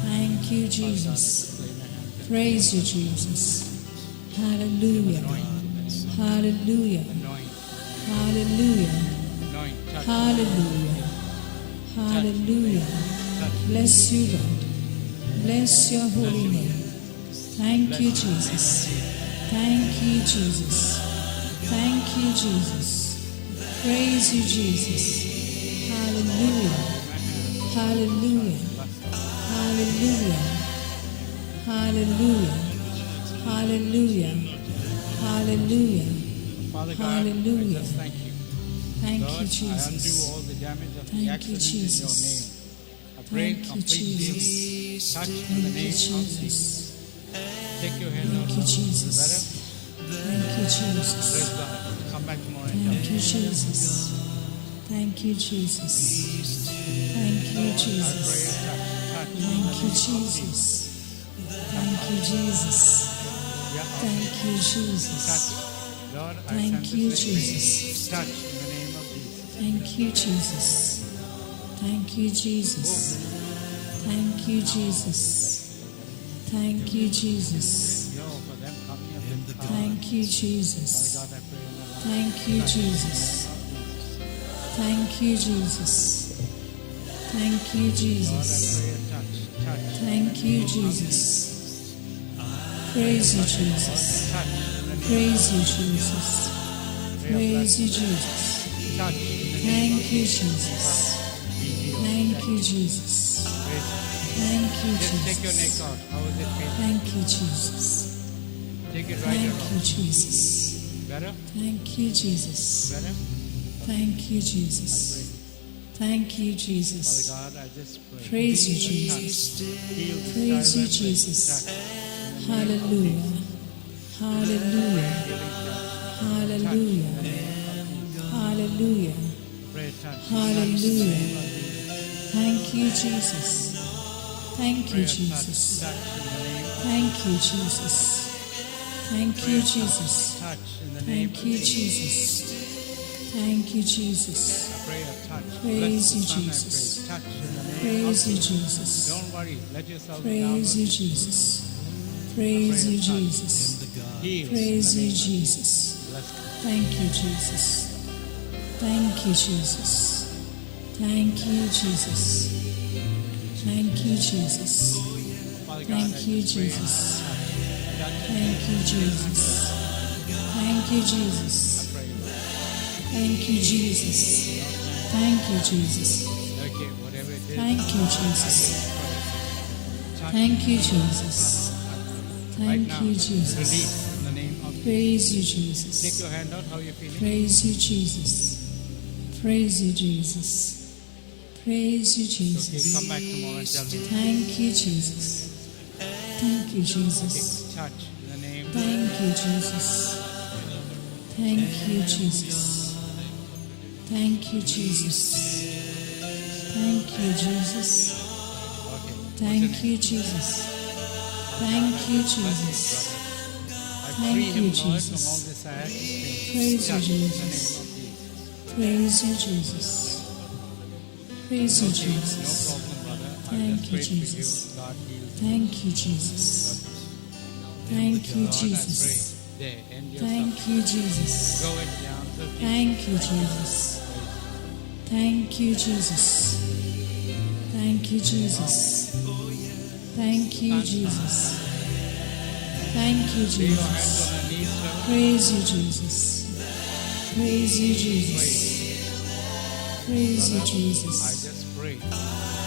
Thank you, Jesus. Praise you, Jesus. Hallelujah. Hallelujah. Anoint, Hallelujah. anoint, touch, Hallelujah. Hallelujah. Bless you, Lord. Bless your holy name. Thank you, Jesus. Thank you, Jesus. Thank you, Jesus. Praise you, Jesus. Hallelujah. Hallelujah. Hallelujah. Hallelujah. Hallelujah. Hallelujah. Father God, Hallelujah. I just thank you. Thank Lord, you, I undo Jesus. all the damage of Thank the you, accident in Jesus. your name. I pray Thank you, complete healing. Jesus. Touch in the Thank you, name of Jesus. Jesus. Take your hand Thank out. you, Is it Jesus. Thank you, better? Praise Jesus. God. Come back tomorrow and Thank you, Jesus. Thank you, Jesus. Thank you, Jesus. Thank you, Jesus. Thank you, Jesus. Thank you, Jesus. Lord, I Thank send you, this Jesus. touch in the name of Jesus. Thank you, Jesus. Thank you, Jesus. Thank you, Jesus. Thank you, Jesus. Yo, for them coming up in power. Thank you, Father Jesus. God, I pray in the name Thank you, Jesus. Thank you, Jesus. Thank you, Lord, I Jesus. pray a touch. Thank you, Jesus. Praise you, Jesus. Praise you, Jesus. Praise you, Jesus. Touch. Thank you, Jesus. Thank you, Jesus. Thank you, Just take your neck Jesus. out. How is it feeling? Thank you, Jesus. Take it right Thank around. you, Jesus. Better? Thank you, Jesus. Better? Thank you, Jesus. Thank you, Father Jesus. God, I just pray. Praise you, Touch. Jesus. Heal this Praise you, thyroid Jesus. touch. Hallelujah. Hallelujah. Hallelujah. Hallelujah. Pray touch. Hallelujah. Thank you, Jesus. Thank you, Pray a touch. Jesus. Touch in the name. Thank you, Jesus. Thank you, Jesus. Touch in the name. Thank you, Jesus. Thank you, Jesus. I pray a touch. Praise Bless the you, Son, I Jesus. pray. Touch in the name of Praise you, Jesus. Jesus. Don't worry. Let yourself Praise down. you, Jesus. Praise you, Jesus. Heal. Praise in the you, name of Jesus. Bless God. Thank you, Jesus. Thank you, Jesus. Thank you, Jesus. Thank you, Jesus. Father God, Thank I you, just pray. Jesus. Touch. Thank you, Jesus. Thank you, Jesus. Pray. Thank you, Jesus. Thank you, Jesus. Okay, whatever it is. Thank you, Jesus. Touch. Thank you, Jesus. Right Thank now. you, Jesus. Release in the name of Praise you, Take Jesus. your hand out. How you feeling? Praise you, Jesus. Praise you, Jesus. Praise you, Okay, Jesus. come back tomorrow and tell me. Thank you, Jesus. Thank you, Jesus. Touch in the name. Thank you, Jesus. Thank you, Jesus. Thank you, Jesus. Thank you, Jesus. Okay. Thank you, Jesus. Thank you, Jesus. I Thank free you, him, Lord, from all Jesus. this sad pain. Praise you, Touch in the name Jesus. of Jesus. Praise you, Jesus. Praise you, No Jesus. problem, brother. I Thank just you, prayed Jesus. for you. God heals. Thank you, Jesus. Thank you, Lord, I Jesus. pray. There, end your Thank suffering. you, Jesus. Go into the arms of Jesus. Thank you, Jesus. Thank you, Jesus. Thank you, Jesus. Thank you, Jesus. Thank you, Lay your hands Jesus. on your knees, sir. Praise you, Jesus. Praise you, Jesus. Praise you, I Jesus. just pray.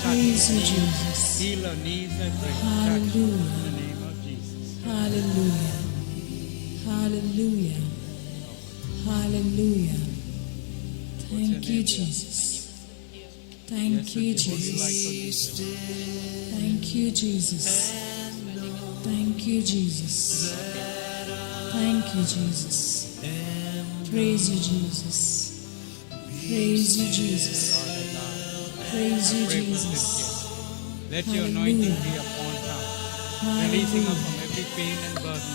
Praise you, Jesus. Heal our knees, I pray. Touch in Hallelujah. the name of Jesus. Hallelujah. Hallelujah. Hallelujah. Thank you, Jesus. Thank Yes, you, sir. What do you like Jesus. for Jesus? Thank you, Jesus. Thank you, Jesus. Thank you, Jesus. Praise you, Jesus. Praise you, Jesus. Praise you, Pray for Jesus. Cynthia. Let your anointing be Hallelujah. upon her. Releasing her Hallelujah. from every pain and burden.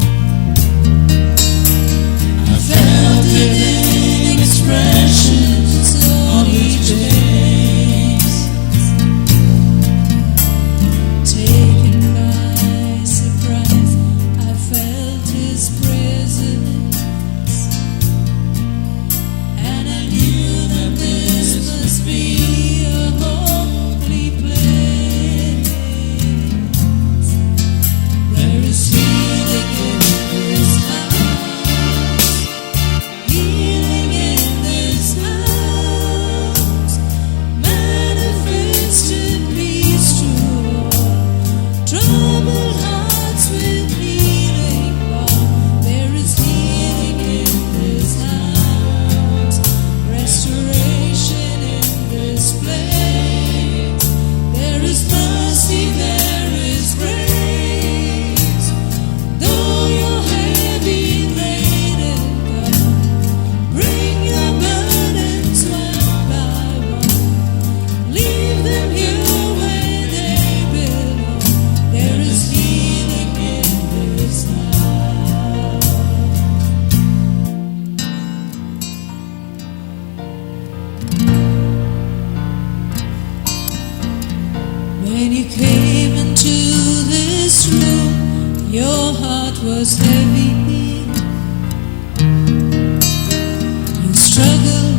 was heavy. You struggled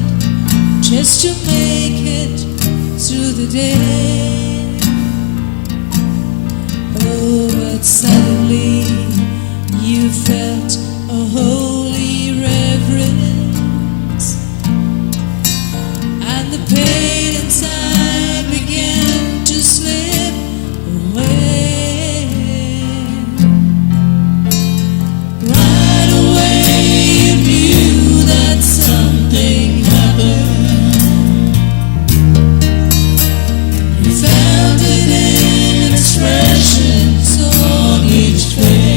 just to make it through the day. Oh, but suddenly you felt a holy reverence, and the pain inside began to slip away. Right away you knew that something happened. You found it in expressions on each face.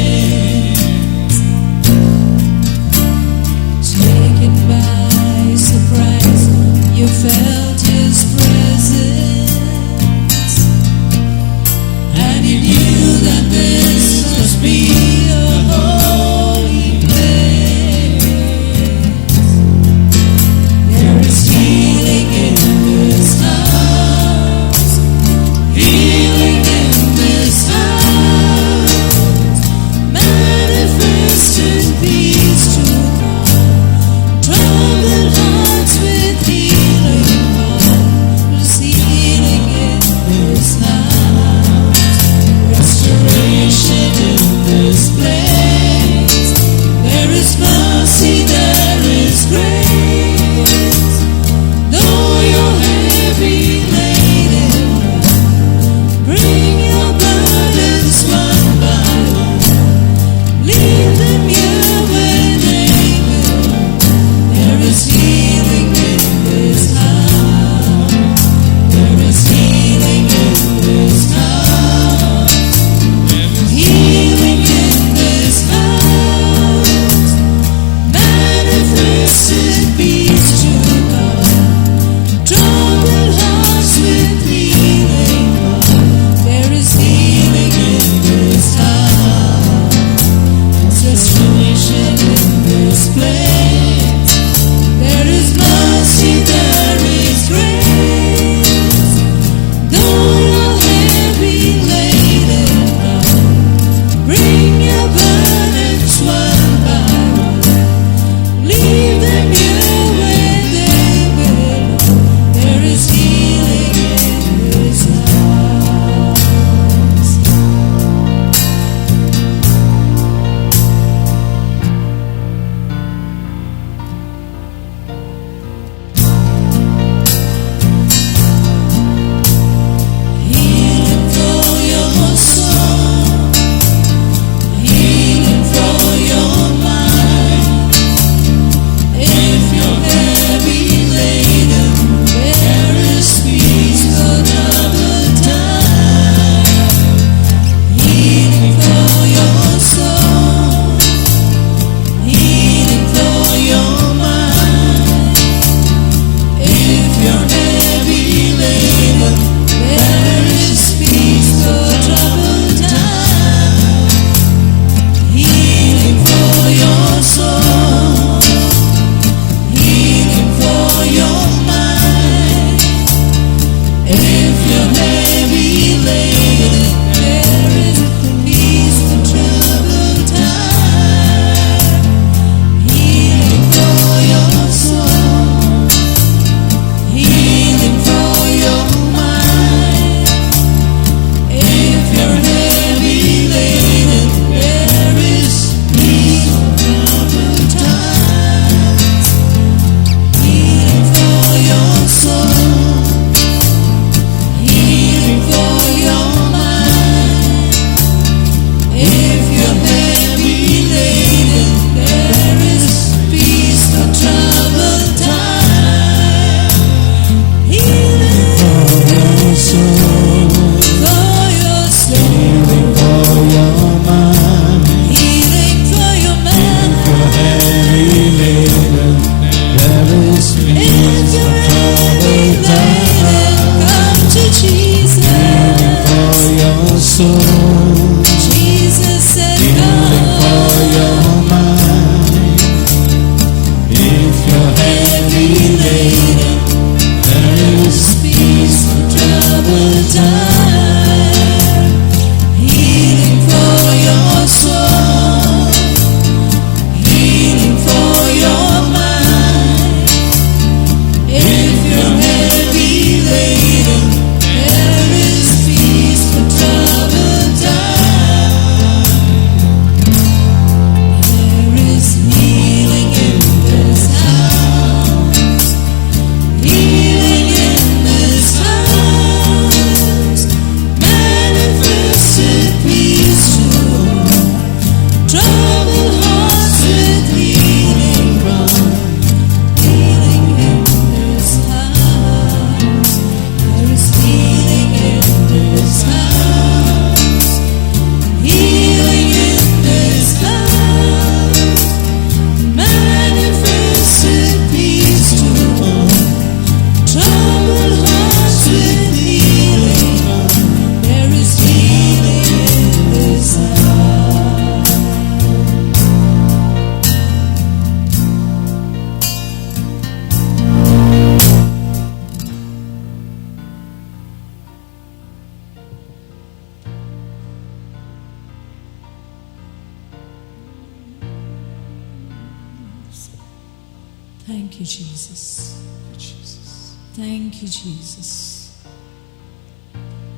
Thank you, Jesus. Jesus. Thank you, Jesus.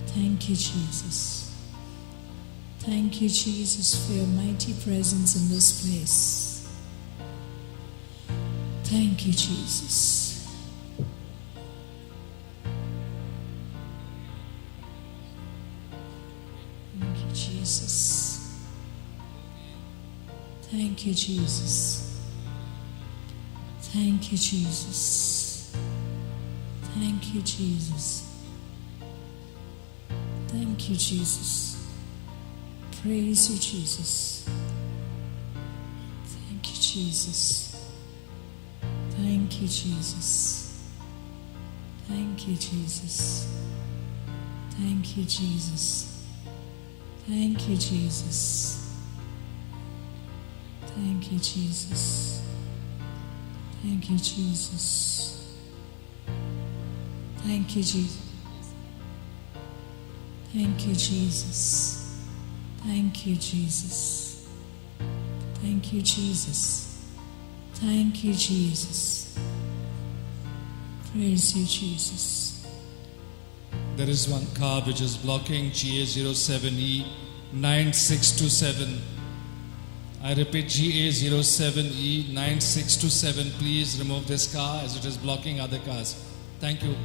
Thank you, Jesus. Thank you, Jesus, for your mighty presence in this place. Thank you, Jesus. Thank you, Jesus. Thank you, Jesus. Thank you, Jesus. Thank you, Jesus. Thank you, Jesus. Praise you, Jesus. Thank you, Jesus. Thank you, Jesus. Thank you, Jesus. Thank you, Jesus. Thank you, Jesus. Thank you, Jesus. Thank you, Jesus. Thank you, Jesus. Thank you, Jesus. Thank you, Jesus. Thank you, Jesus. Thank you, Jesus. Praise you, Jesus. There is one car which is blocking GA07E 9627. I repeat, GA07E 9627. Please remove this car as it is blocking other cars. Thank you.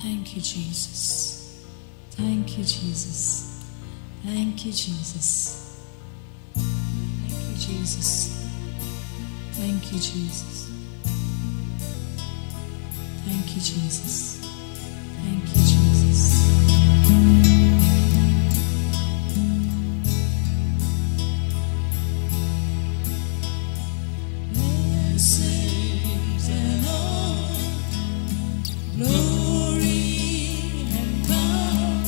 Thank you, Jesus. Thank you, Jesus. Thank you, Jesus. Thank you, Jesus. Thank you, Jesus. Thank you, Jesus. Thank you, Jesus. Blessings and honor, glory and power,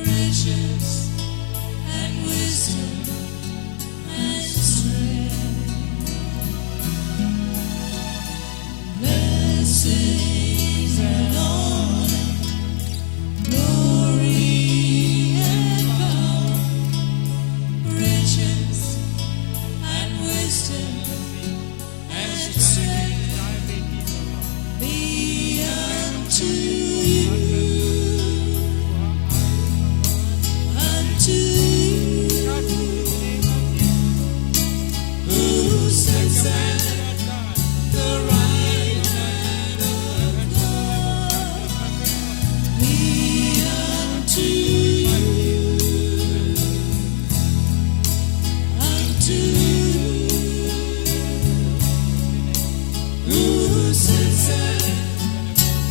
riches and wisdom and strength. Blessings and honor, glory and power, riches and wisdom and strength be unto you, unto you, who sits at the right hand of God, be unto you, unto you, who sits at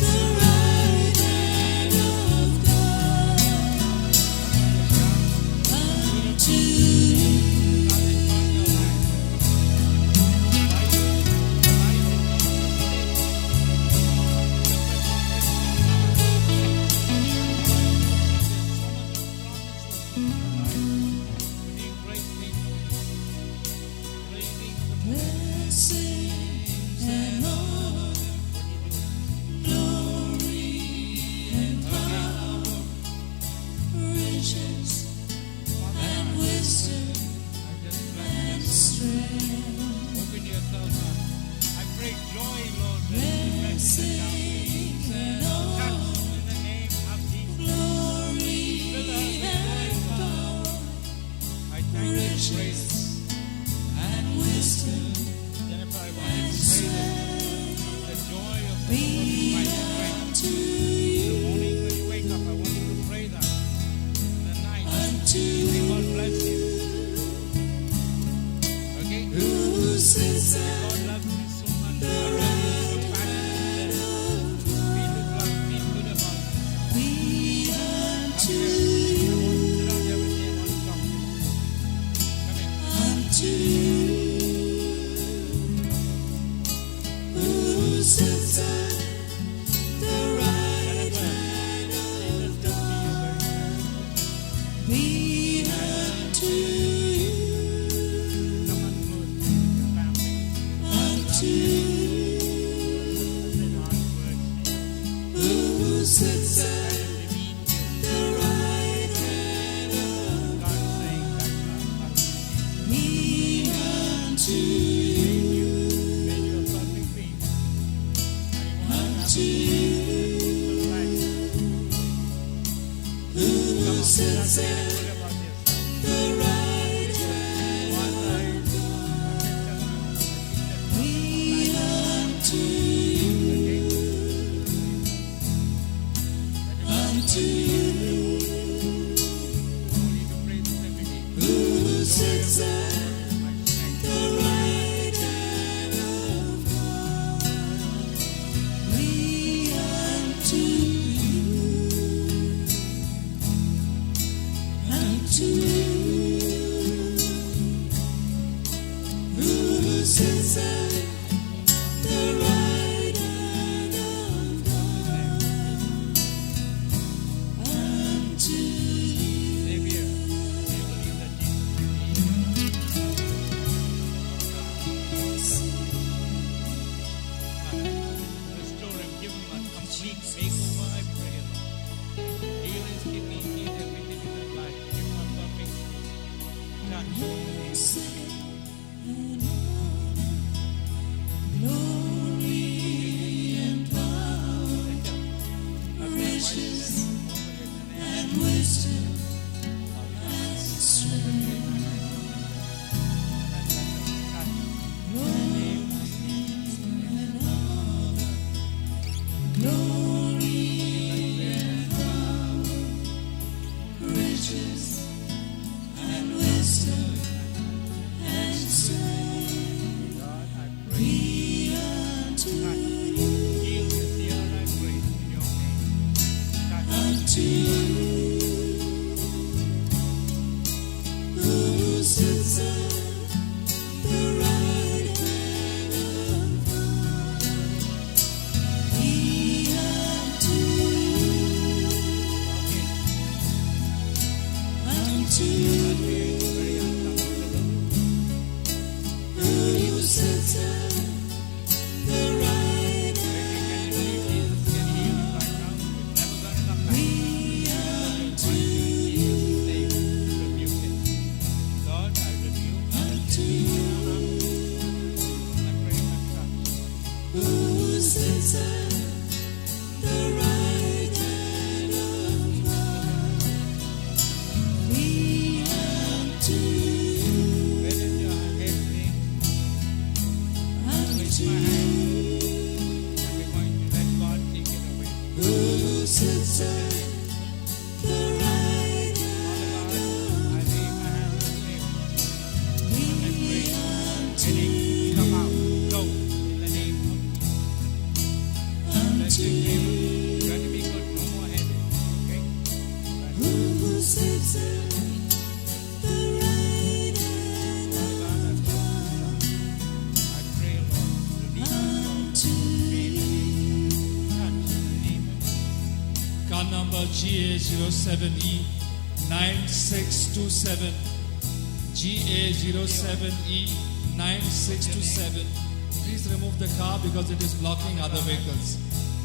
the right hand of God, unto you. Blessing and honor, glory and power, riches and wisdom and strength. Open yourself up. I pray joy, Lord, that you bless them now. Blessing and honor, In the name of Jesus. glory and power, I thank you and praise you. and wisdom Jennifer, I want and you to pray strength that the joy of the be Lord is my strength. unto In the you, morning when you wake up, I want you to pray that. In the night, unto may God you, bless you. Okay? who sits at God loves me so much. the I want you to right come back hand to of them. God, Feel His love. Feel good about it. be unto Sit you, down there with me. I want to talk to you. Come here. unto you, who sits at the right hand of God, be unto you, Someone close to your family. unto you, who sits at the right hand of God saying that God loves you. be unto you, Restore him, give him a complete makeover, I pray, Lord. Heal his kidney, heal everything in his life. Give him a perfect touch in the name of Jesus. Heal this year, I pray, in your name. Touch very uncomfortable. Come out, go in the name of Jesus. Let him heal. Try to be good, no more headache, okay? I pray, Lord, touch in the name of Jesus. Car number GA07E 9627. GA07E 9627. Please remove the car because it is blocking other vehicles.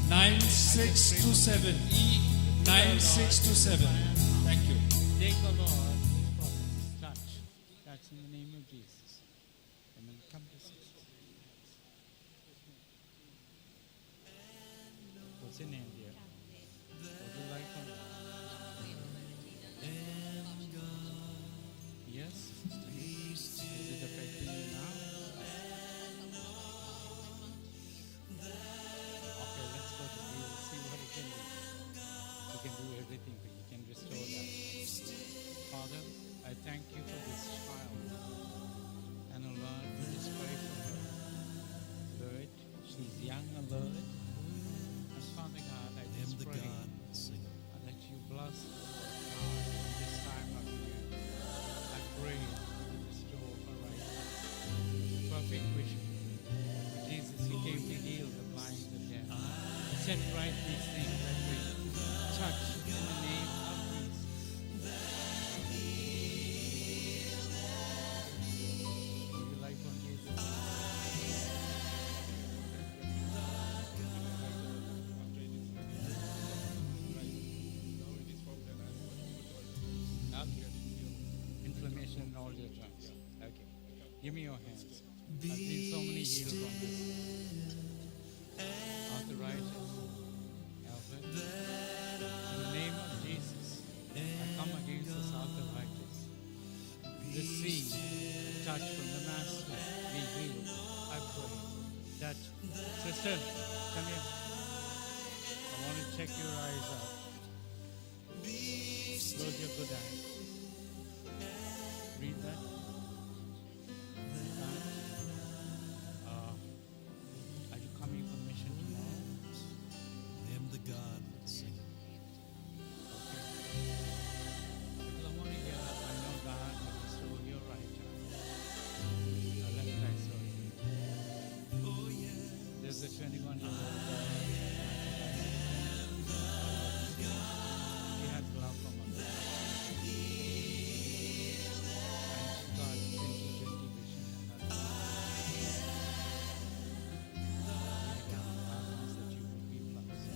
9627E 9627. Thank you. Take the Lord, these problems. Touch in the name of Jesus. Amen. Come to sister. What's your name, dear? What do you like from Yes? Is it affecting you now? Okay, let's go to you. See what he can do. He can do everything for you. He can restore touch from the Master. Be healed. I pray. Touch. Sister, come here. I want to check your eyes out. Close your good eye. Read that. Are you coming for mission tomorrow? I am the God sing. Okay. Because I want to hear, I know God will restore your right eye. Now left eye, sorry. Oh yeah. There's a 21-year-old girl. She had glaucoma. And she got 20/20 vision in her eye. God wants that you will be blessed.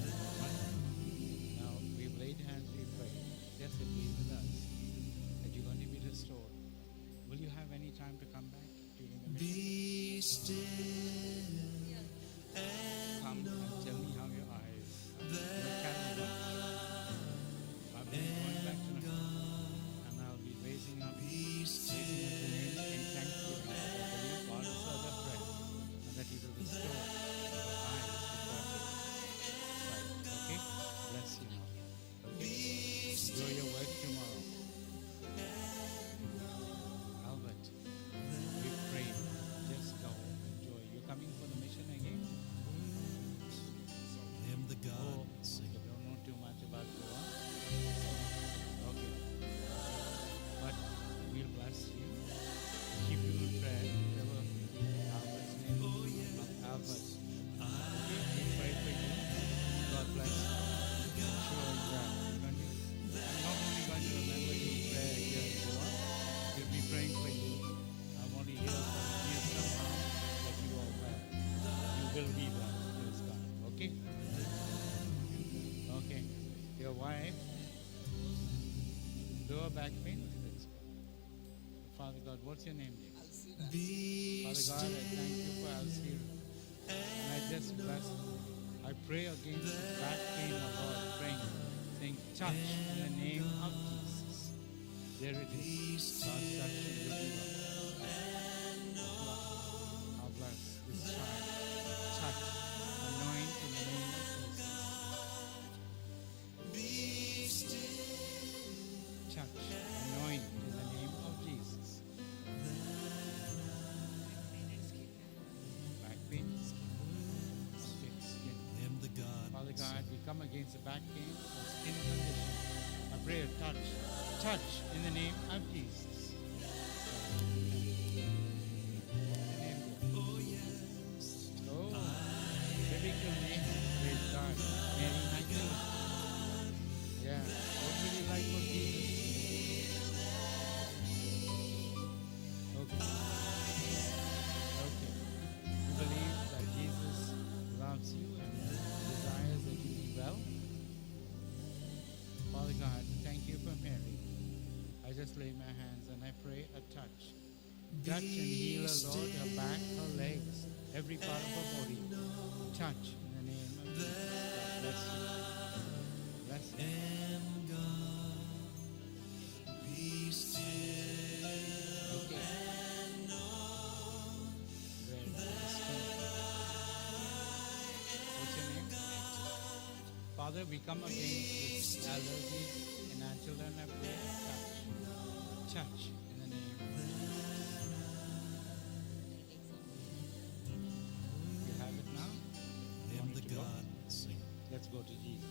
Now, we've laid hands, we pray. Just agree with us that you're going to be restored. Will you have any time to come back during the mission? Be still. Come and tell me how your eyes are. I'll be going back tonight. And I'll be raising up the name in thanksgiving. I believe God is further bread and that He will restore your eyes to perfect sight. Okay? Bless you now. Okay? Enjoy your work tomorrow. Albert, we pray. Just go. Enjoy. You're coming for the mission again? I am the God Oh, sing. you don't know too much about Goa? Okay. But we'll bless you. Keep you in prayer. Remember Albert's name? Oh yeah. Albert. Okay, we pray for you. God bless you. Sure, I'm not only going to remember you in prayer here in Goa, we'll be praying for you. I want to hear from you somehow that you are well. You will be well. Praise God. Okay? Okay. Your wife, lower back pain. Let's go. Father God, what's your name, dear? Be Father God, I thank you for Alcira. And I just bless, I pray against back pain, oh Lord, praying, saying, touch in the name of Jesus. There it is. God touch and deliver. I'll bless this child. Touch, anoint in the name of Jesus. Be still. Touch, anoint in the name of Jesus. Back pain, skin. I am the God. Father God, we come against the back pain or skin condition. I pray a touch in the name of Jesus. Oh yes. Oh, biblical name, praise God. Mary Magdalene. Yeah, what would you like for Jesus? Okay. Okay. You believe that Jesus loves you and desires that you be well? Father God, thank you for Mary. I just lay my hands and I pray a touch. Touch and heal her, Lord, her back, her legs, every part of her body. Touch in the name of Jesus. God bless you. Bless you. And God. Be still. Okay. And know Very good. What's your name? Father, we come against this allergy in our children. I pray touch. Touch in the name of Jesus. You have it now? I am Want the it to go? God sing. Let's go to Jesus.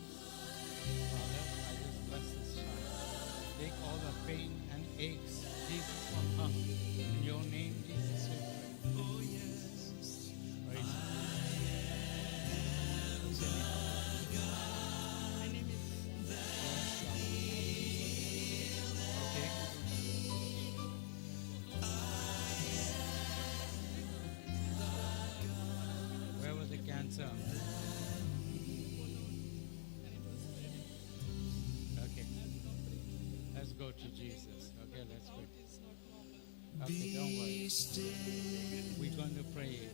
Father, I just bless this child. Take all the pain and aches, Jesus, from her. In your name, Jesus, we pray. Oh yes. Praise God. What's your name? My name is Okay. Where was the cancer? Okay. Let's go to Jesus. Okay, let's go. Okay, don't worry. We're going to pray.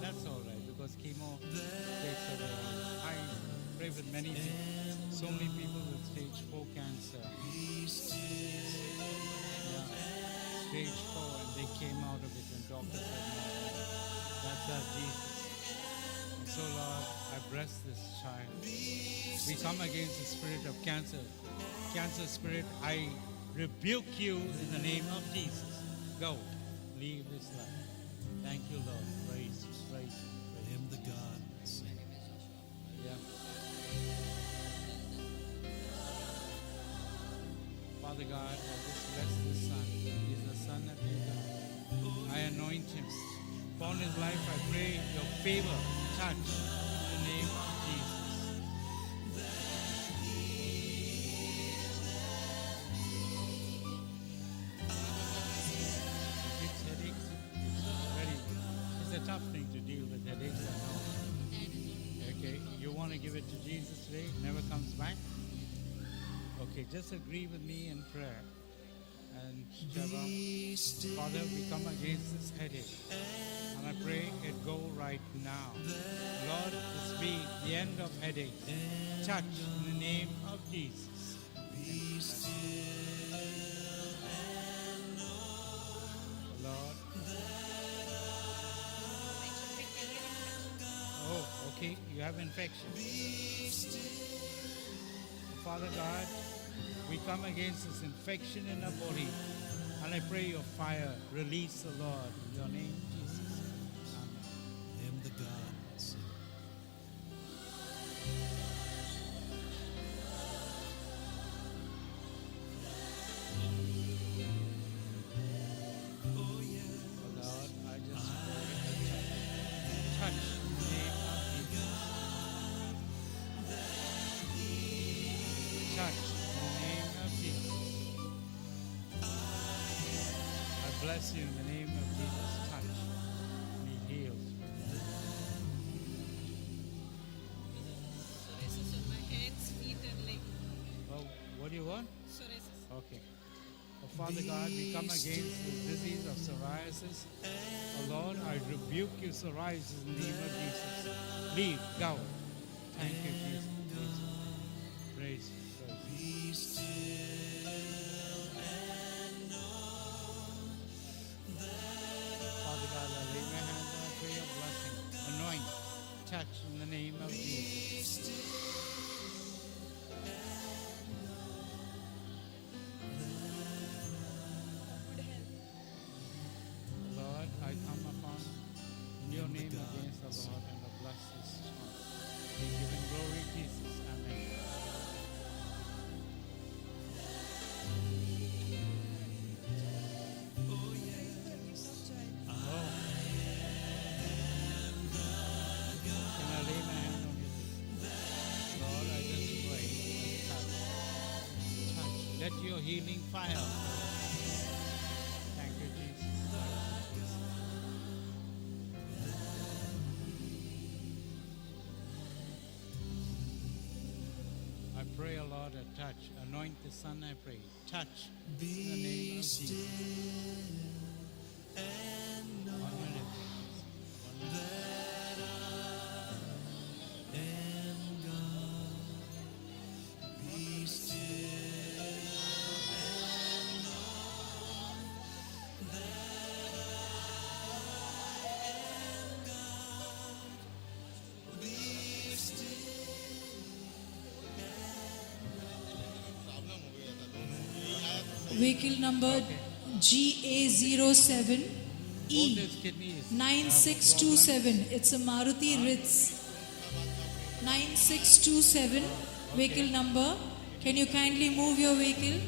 That's all right because chemo takes away. I pray with many things. So many people with stage 4 cancer. Yeah. Stage 4 and came out of it when doctors said no. That's our Jesus. And so, Lord, I bless this child. We come against the spirit of cancer. Cancer spirit, I rebuke you in the name of Jesus. Go, leave this life. Thank you, Lord. Praise you, praise you. I am the God. Sing. Yeah. Father God, I just bless this son. He's the son of you, God. I anoint him. Upon his life, I pray your favor, touch in the name of Jesus. It's headaches. It's a tough thing to deal with headaches, I know. Okay, you want to give it to Jesus today? It never comes back? Okay, just agree with me in prayer. And Shabbat, Father, we come against this headache. And I pray it go right now. Lord, this be the end of headaches. Touch in the name of Jesus. Be still and know Lord. Oh, okay, you have infection. Father God, we come against this infection in our body. And I pray your fire release the Lord in your name, Jesus. Amen. I am the God. Sing. Oh yeah. Lord, I just pray a touch in the name of Jesus. Touch in the name of Jesus. I bless you in the name of Jesus. Touch. Be healed. Psoriasis on my hands, feet, and leg. Oh, what do you want? Psoriasis. Okay. Oh, Father God, we come against the disease of psoriasis. Oh Lord, I rebuke you, psoriasis, in the name of Jesus. Leave, go. Thank you, Jesus. Praise you. Praise you. Be still and know Father God, I lay my hands on I pray your blessing. Anoint, touch in the name of Jesus. Lord, I come upon in your name against the Lord and I bless this child. We give him glory, Jesus. Amen. Can I lay my hand on you? Lord, I just pray. Touch. Touch. Let your healing fire. Thank you, Jesus. I pray, O Lord, a touch. Anoint the Son, I pray. Touch. In the name of Jesus. and know On your lips. On your lips. that I am God. Be still and know that I am God. Be still. Vehicle number Both GA07E his kidneys. 9627. It's a Maruti Ritz. 9627. Vehicle number. Can you kindly move your vehicle?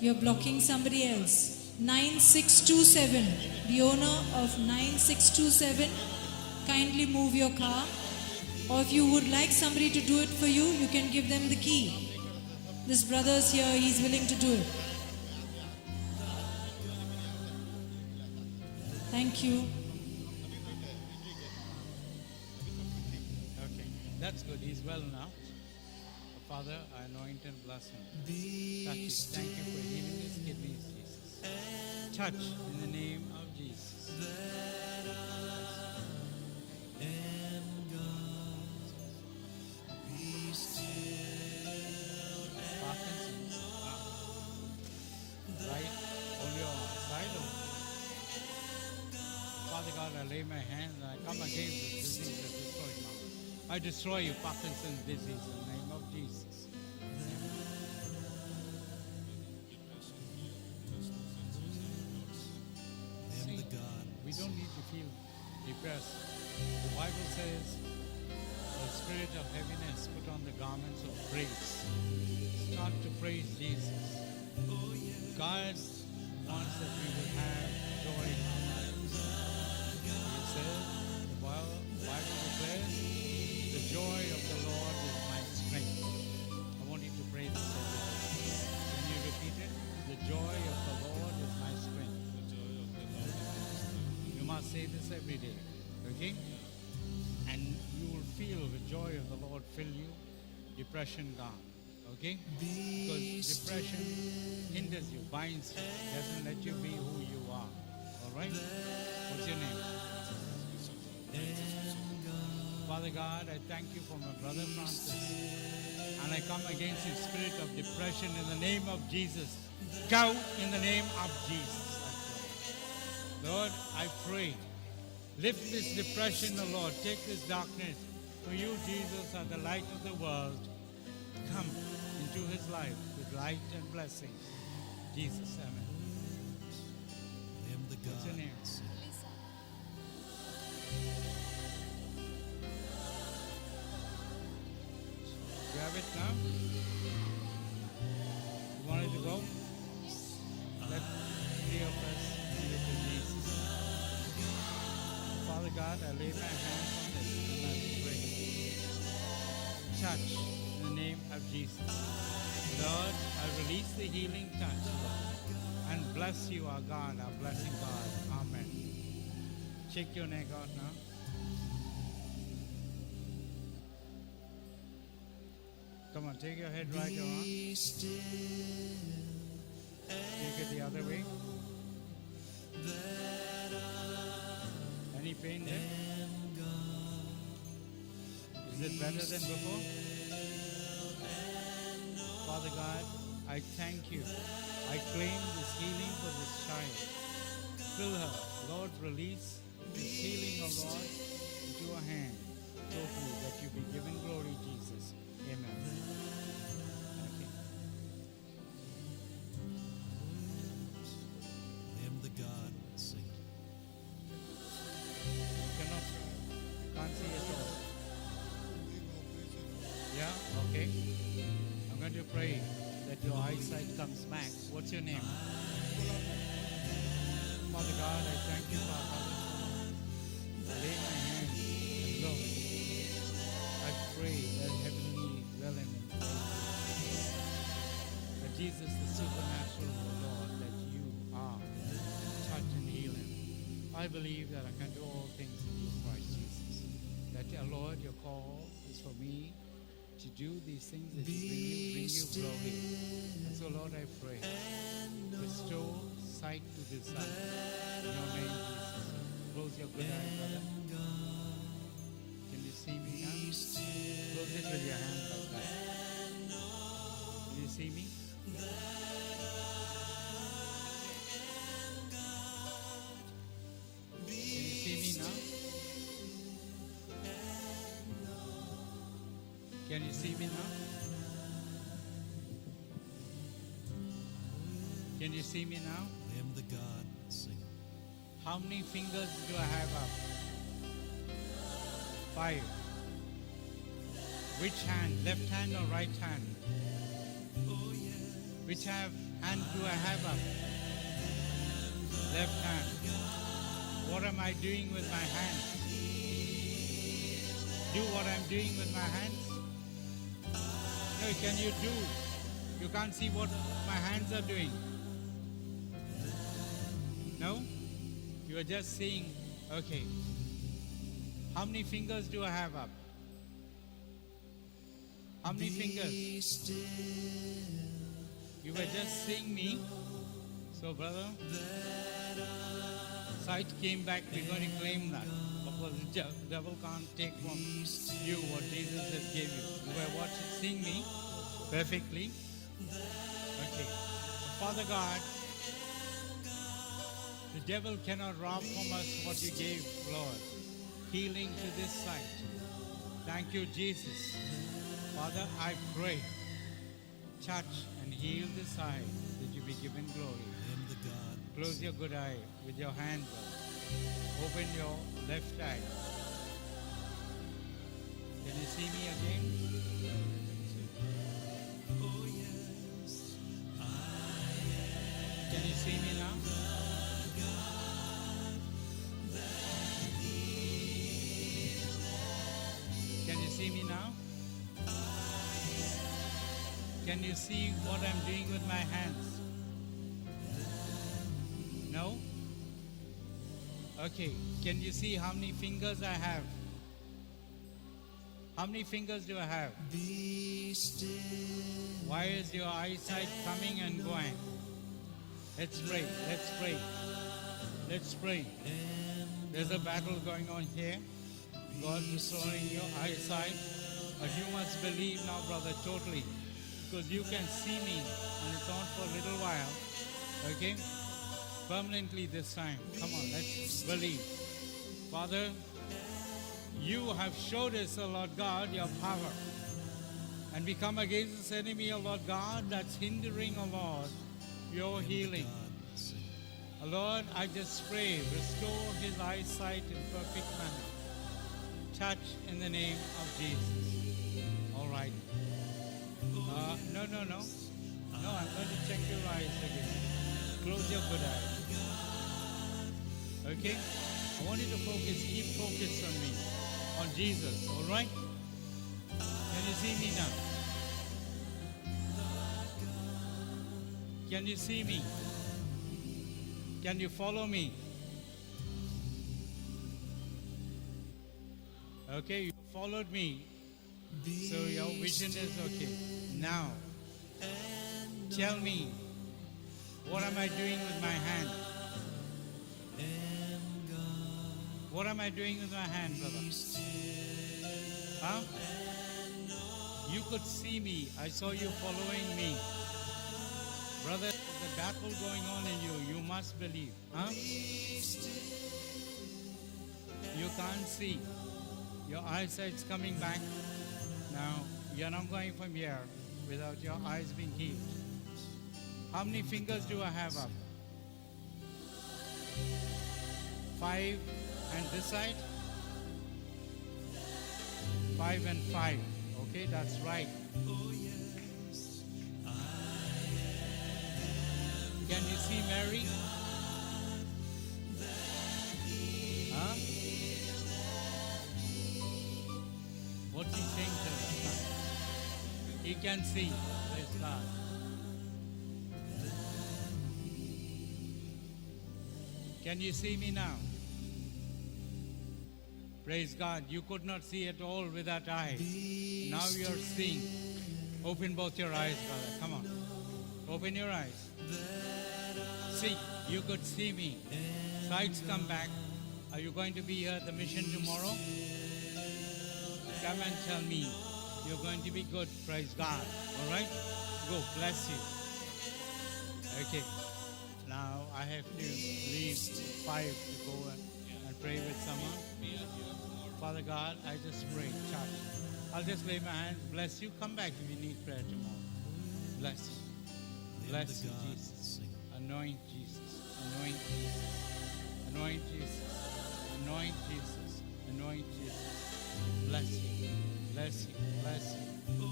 You're blocking somebody else. 9627. The owner of 9627. Kindly move your car. Or if you would like somebody to do it for you, you can give them the key. This brother is here, he's willing to do it. Thank you. Okay, that's good. He's well now. Father, I anoint and bless him. Touch him. Thank you for healing his kidneys, Jesus. Touch in the name of Jesus. am God. Be still Parkinson's. Right on your my hands and I come against this disease that destroys now. I destroy you, Parkinson's disease, in the name of Jesus. See, we don't need to feel depressed. The Bible says, the spirit of heaviness, put on the garments of praise. Start to praise Jesus. God wants that we will have joy in our lives. He says, the Bible declares, the joy of the Lord is my strength. I want you to pray this every day. Can you repeat it? The joy of the Lord is my strength. You must say this every day. Okay? And you will feel the joy of the Lord fill you. Depression gone. Okay? Because depression hinders you, binds you, doesn't let you be who you are. Alright? What's your name? Father God, I thank you for my brother Francis. And I come against his spirit of depression in the name of Jesus. Go in the name of Jesus, I pray. Lord, I pray. Lift this depression, O Lord. Take this darkness. For you, Jesus, are the light of the world. Come into his life with light and blessing. Jesus, amen. What's your name? You have it now? You wanted to go? Let three of us give it to Jesus. Father God, I lay my hands on this and I pray. Touch in the name of Jesus. Lord, I release the healing touch, Lord, and bless you, our God, our blessing God. Amen. Check your neck out now. Come on, take your head right on. Take it the other way. Any pain there? Is it better than before? Father God, I thank you. I claim this healing for this child. Fill her. Lord, release this healing, O Lord, into her hand. Totally, that you be given glory, Jesus. Amen. Okay. I am the God, sing. You cannot, can't see at all. Yeah, okay. I'm going to pray that your eyesight comes back. What's your name? Father God, I thank you, Father. I lay my hand and look. I pray that heavenly realm that Jesus, the supernatural Lord, that you are, touch and heal him. I believe that I can do all things in you, Christ Jesus. That, Lord, your call is for me to do these things that you bring you glory. And so, Lord, I pray, restore sight to this son. In your name, Jesus. Close your good eye, brother. Can you see me now? Close it with your hand like that. Can you see me? Can you see me now? Can you see me now? Can you see me now? I am the God, sing. How many fingers do I have up? 5. Which hand? Left hand or right hand? Which hand do I have up? Left hand. What am I doing with my hands? Do what I'm doing with my hands? No, can you do? You can't see what my hands are doing. No? You are just seeing, okay. How many fingers do I have up? How many fingers? You were just seeing me. So, brother, sight came back. We're going to claim that. Because the devil can't take from you what Jesus has gave you. You were watching, seeing me perfectly. Okay. Father God, the devil cannot rob from us what you gave, Lord. Healing to this site. Thank you, Jesus. Father, I pray, touch and heal this eye that you be given glory. Close your good eye with your hand, Lord. Open your left eye. Can you see me again? Can you see me now? Can you see me now? Can you see what I'm doing with my hands? No? Okay. Can you see how many fingers I have? How many fingers do I have? Why is your eyesight coming and going? Let's pray. Let's pray. Let's pray. There's a battle going on here. God restoring your eyesight. But you must believe now, brother, totally. Because you can see me and it's on for a little while. Okay? Permanently this time. Come on, let's believe. Father, you have showed us, O Lord God, your power. And we come against this enemy, O Lord God, that's hindering, O Lord, your healing. O Lord, I just pray, restore his eyesight in perfect manner. Touch in the name of Jesus. All right. No. No, I'm going to check your eyes again. Close your good eye. Okay? I want you to focus, keep focus on me, on Jesus. All right? Can you see me now? Can you see me? Can you follow me? Okay, you followed me. So your vision is okay. Now, tell me, what am I doing with my hand? What am I doing with my hand, brother? Huh? You could see me. I saw you following me. Brother, there's a battle going on in you. You must believe. Huh? You can't see. Your eyesight's coming back. Now, you're not going from here without your eyes being healed. How many fingers do I have up? 5 and this side? 5 and 5. Okay, that's right. Can you see Mary? Huh? What's he saying to us? He can see. Praise God. Can you see me now? Praise God. You could not see at all with that eye. Now you're seeing. Open both your eyes, brother. Come on. Open your eyes. See, you could see me. Sights come back. Are you going to be here at the mission tomorrow? Come and tell me. You're going to be good. Praise God. All right? Go. Bless you. Okay. Now I have to leave 5 to go and pray with someone. Father God, I just pray, touch. I'll just lay my hands, bless you. Come back if you need prayer tomorrow. Bless you. Bless you, Jesus. Anoint Jesus. Anoint Jesus. Anoint Jesus. Anoint Jesus. Anoint Jesus. Bless you. Bless you. Bless you.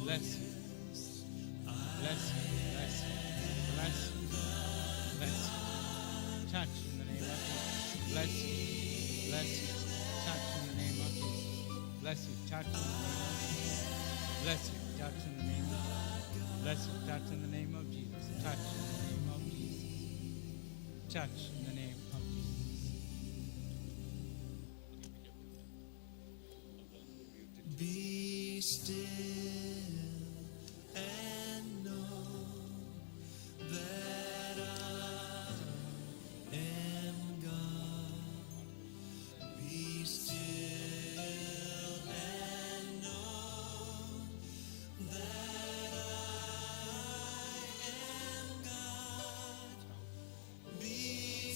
Bless you. Bless you. Bless you. Bless you. Bless you. Touch in the name of Jesus. Bless you. Bless you. Touch in the name of Jesus. Bless you. Touch in the name of Jesus. Bless you. Touch in the name of Jesus. Bless you. Touch in the name of Jesus. Touch in the name of Jesus. Touch in the name of Jesus. Be still and know that I am God. Be still and know that I am God. Be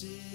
still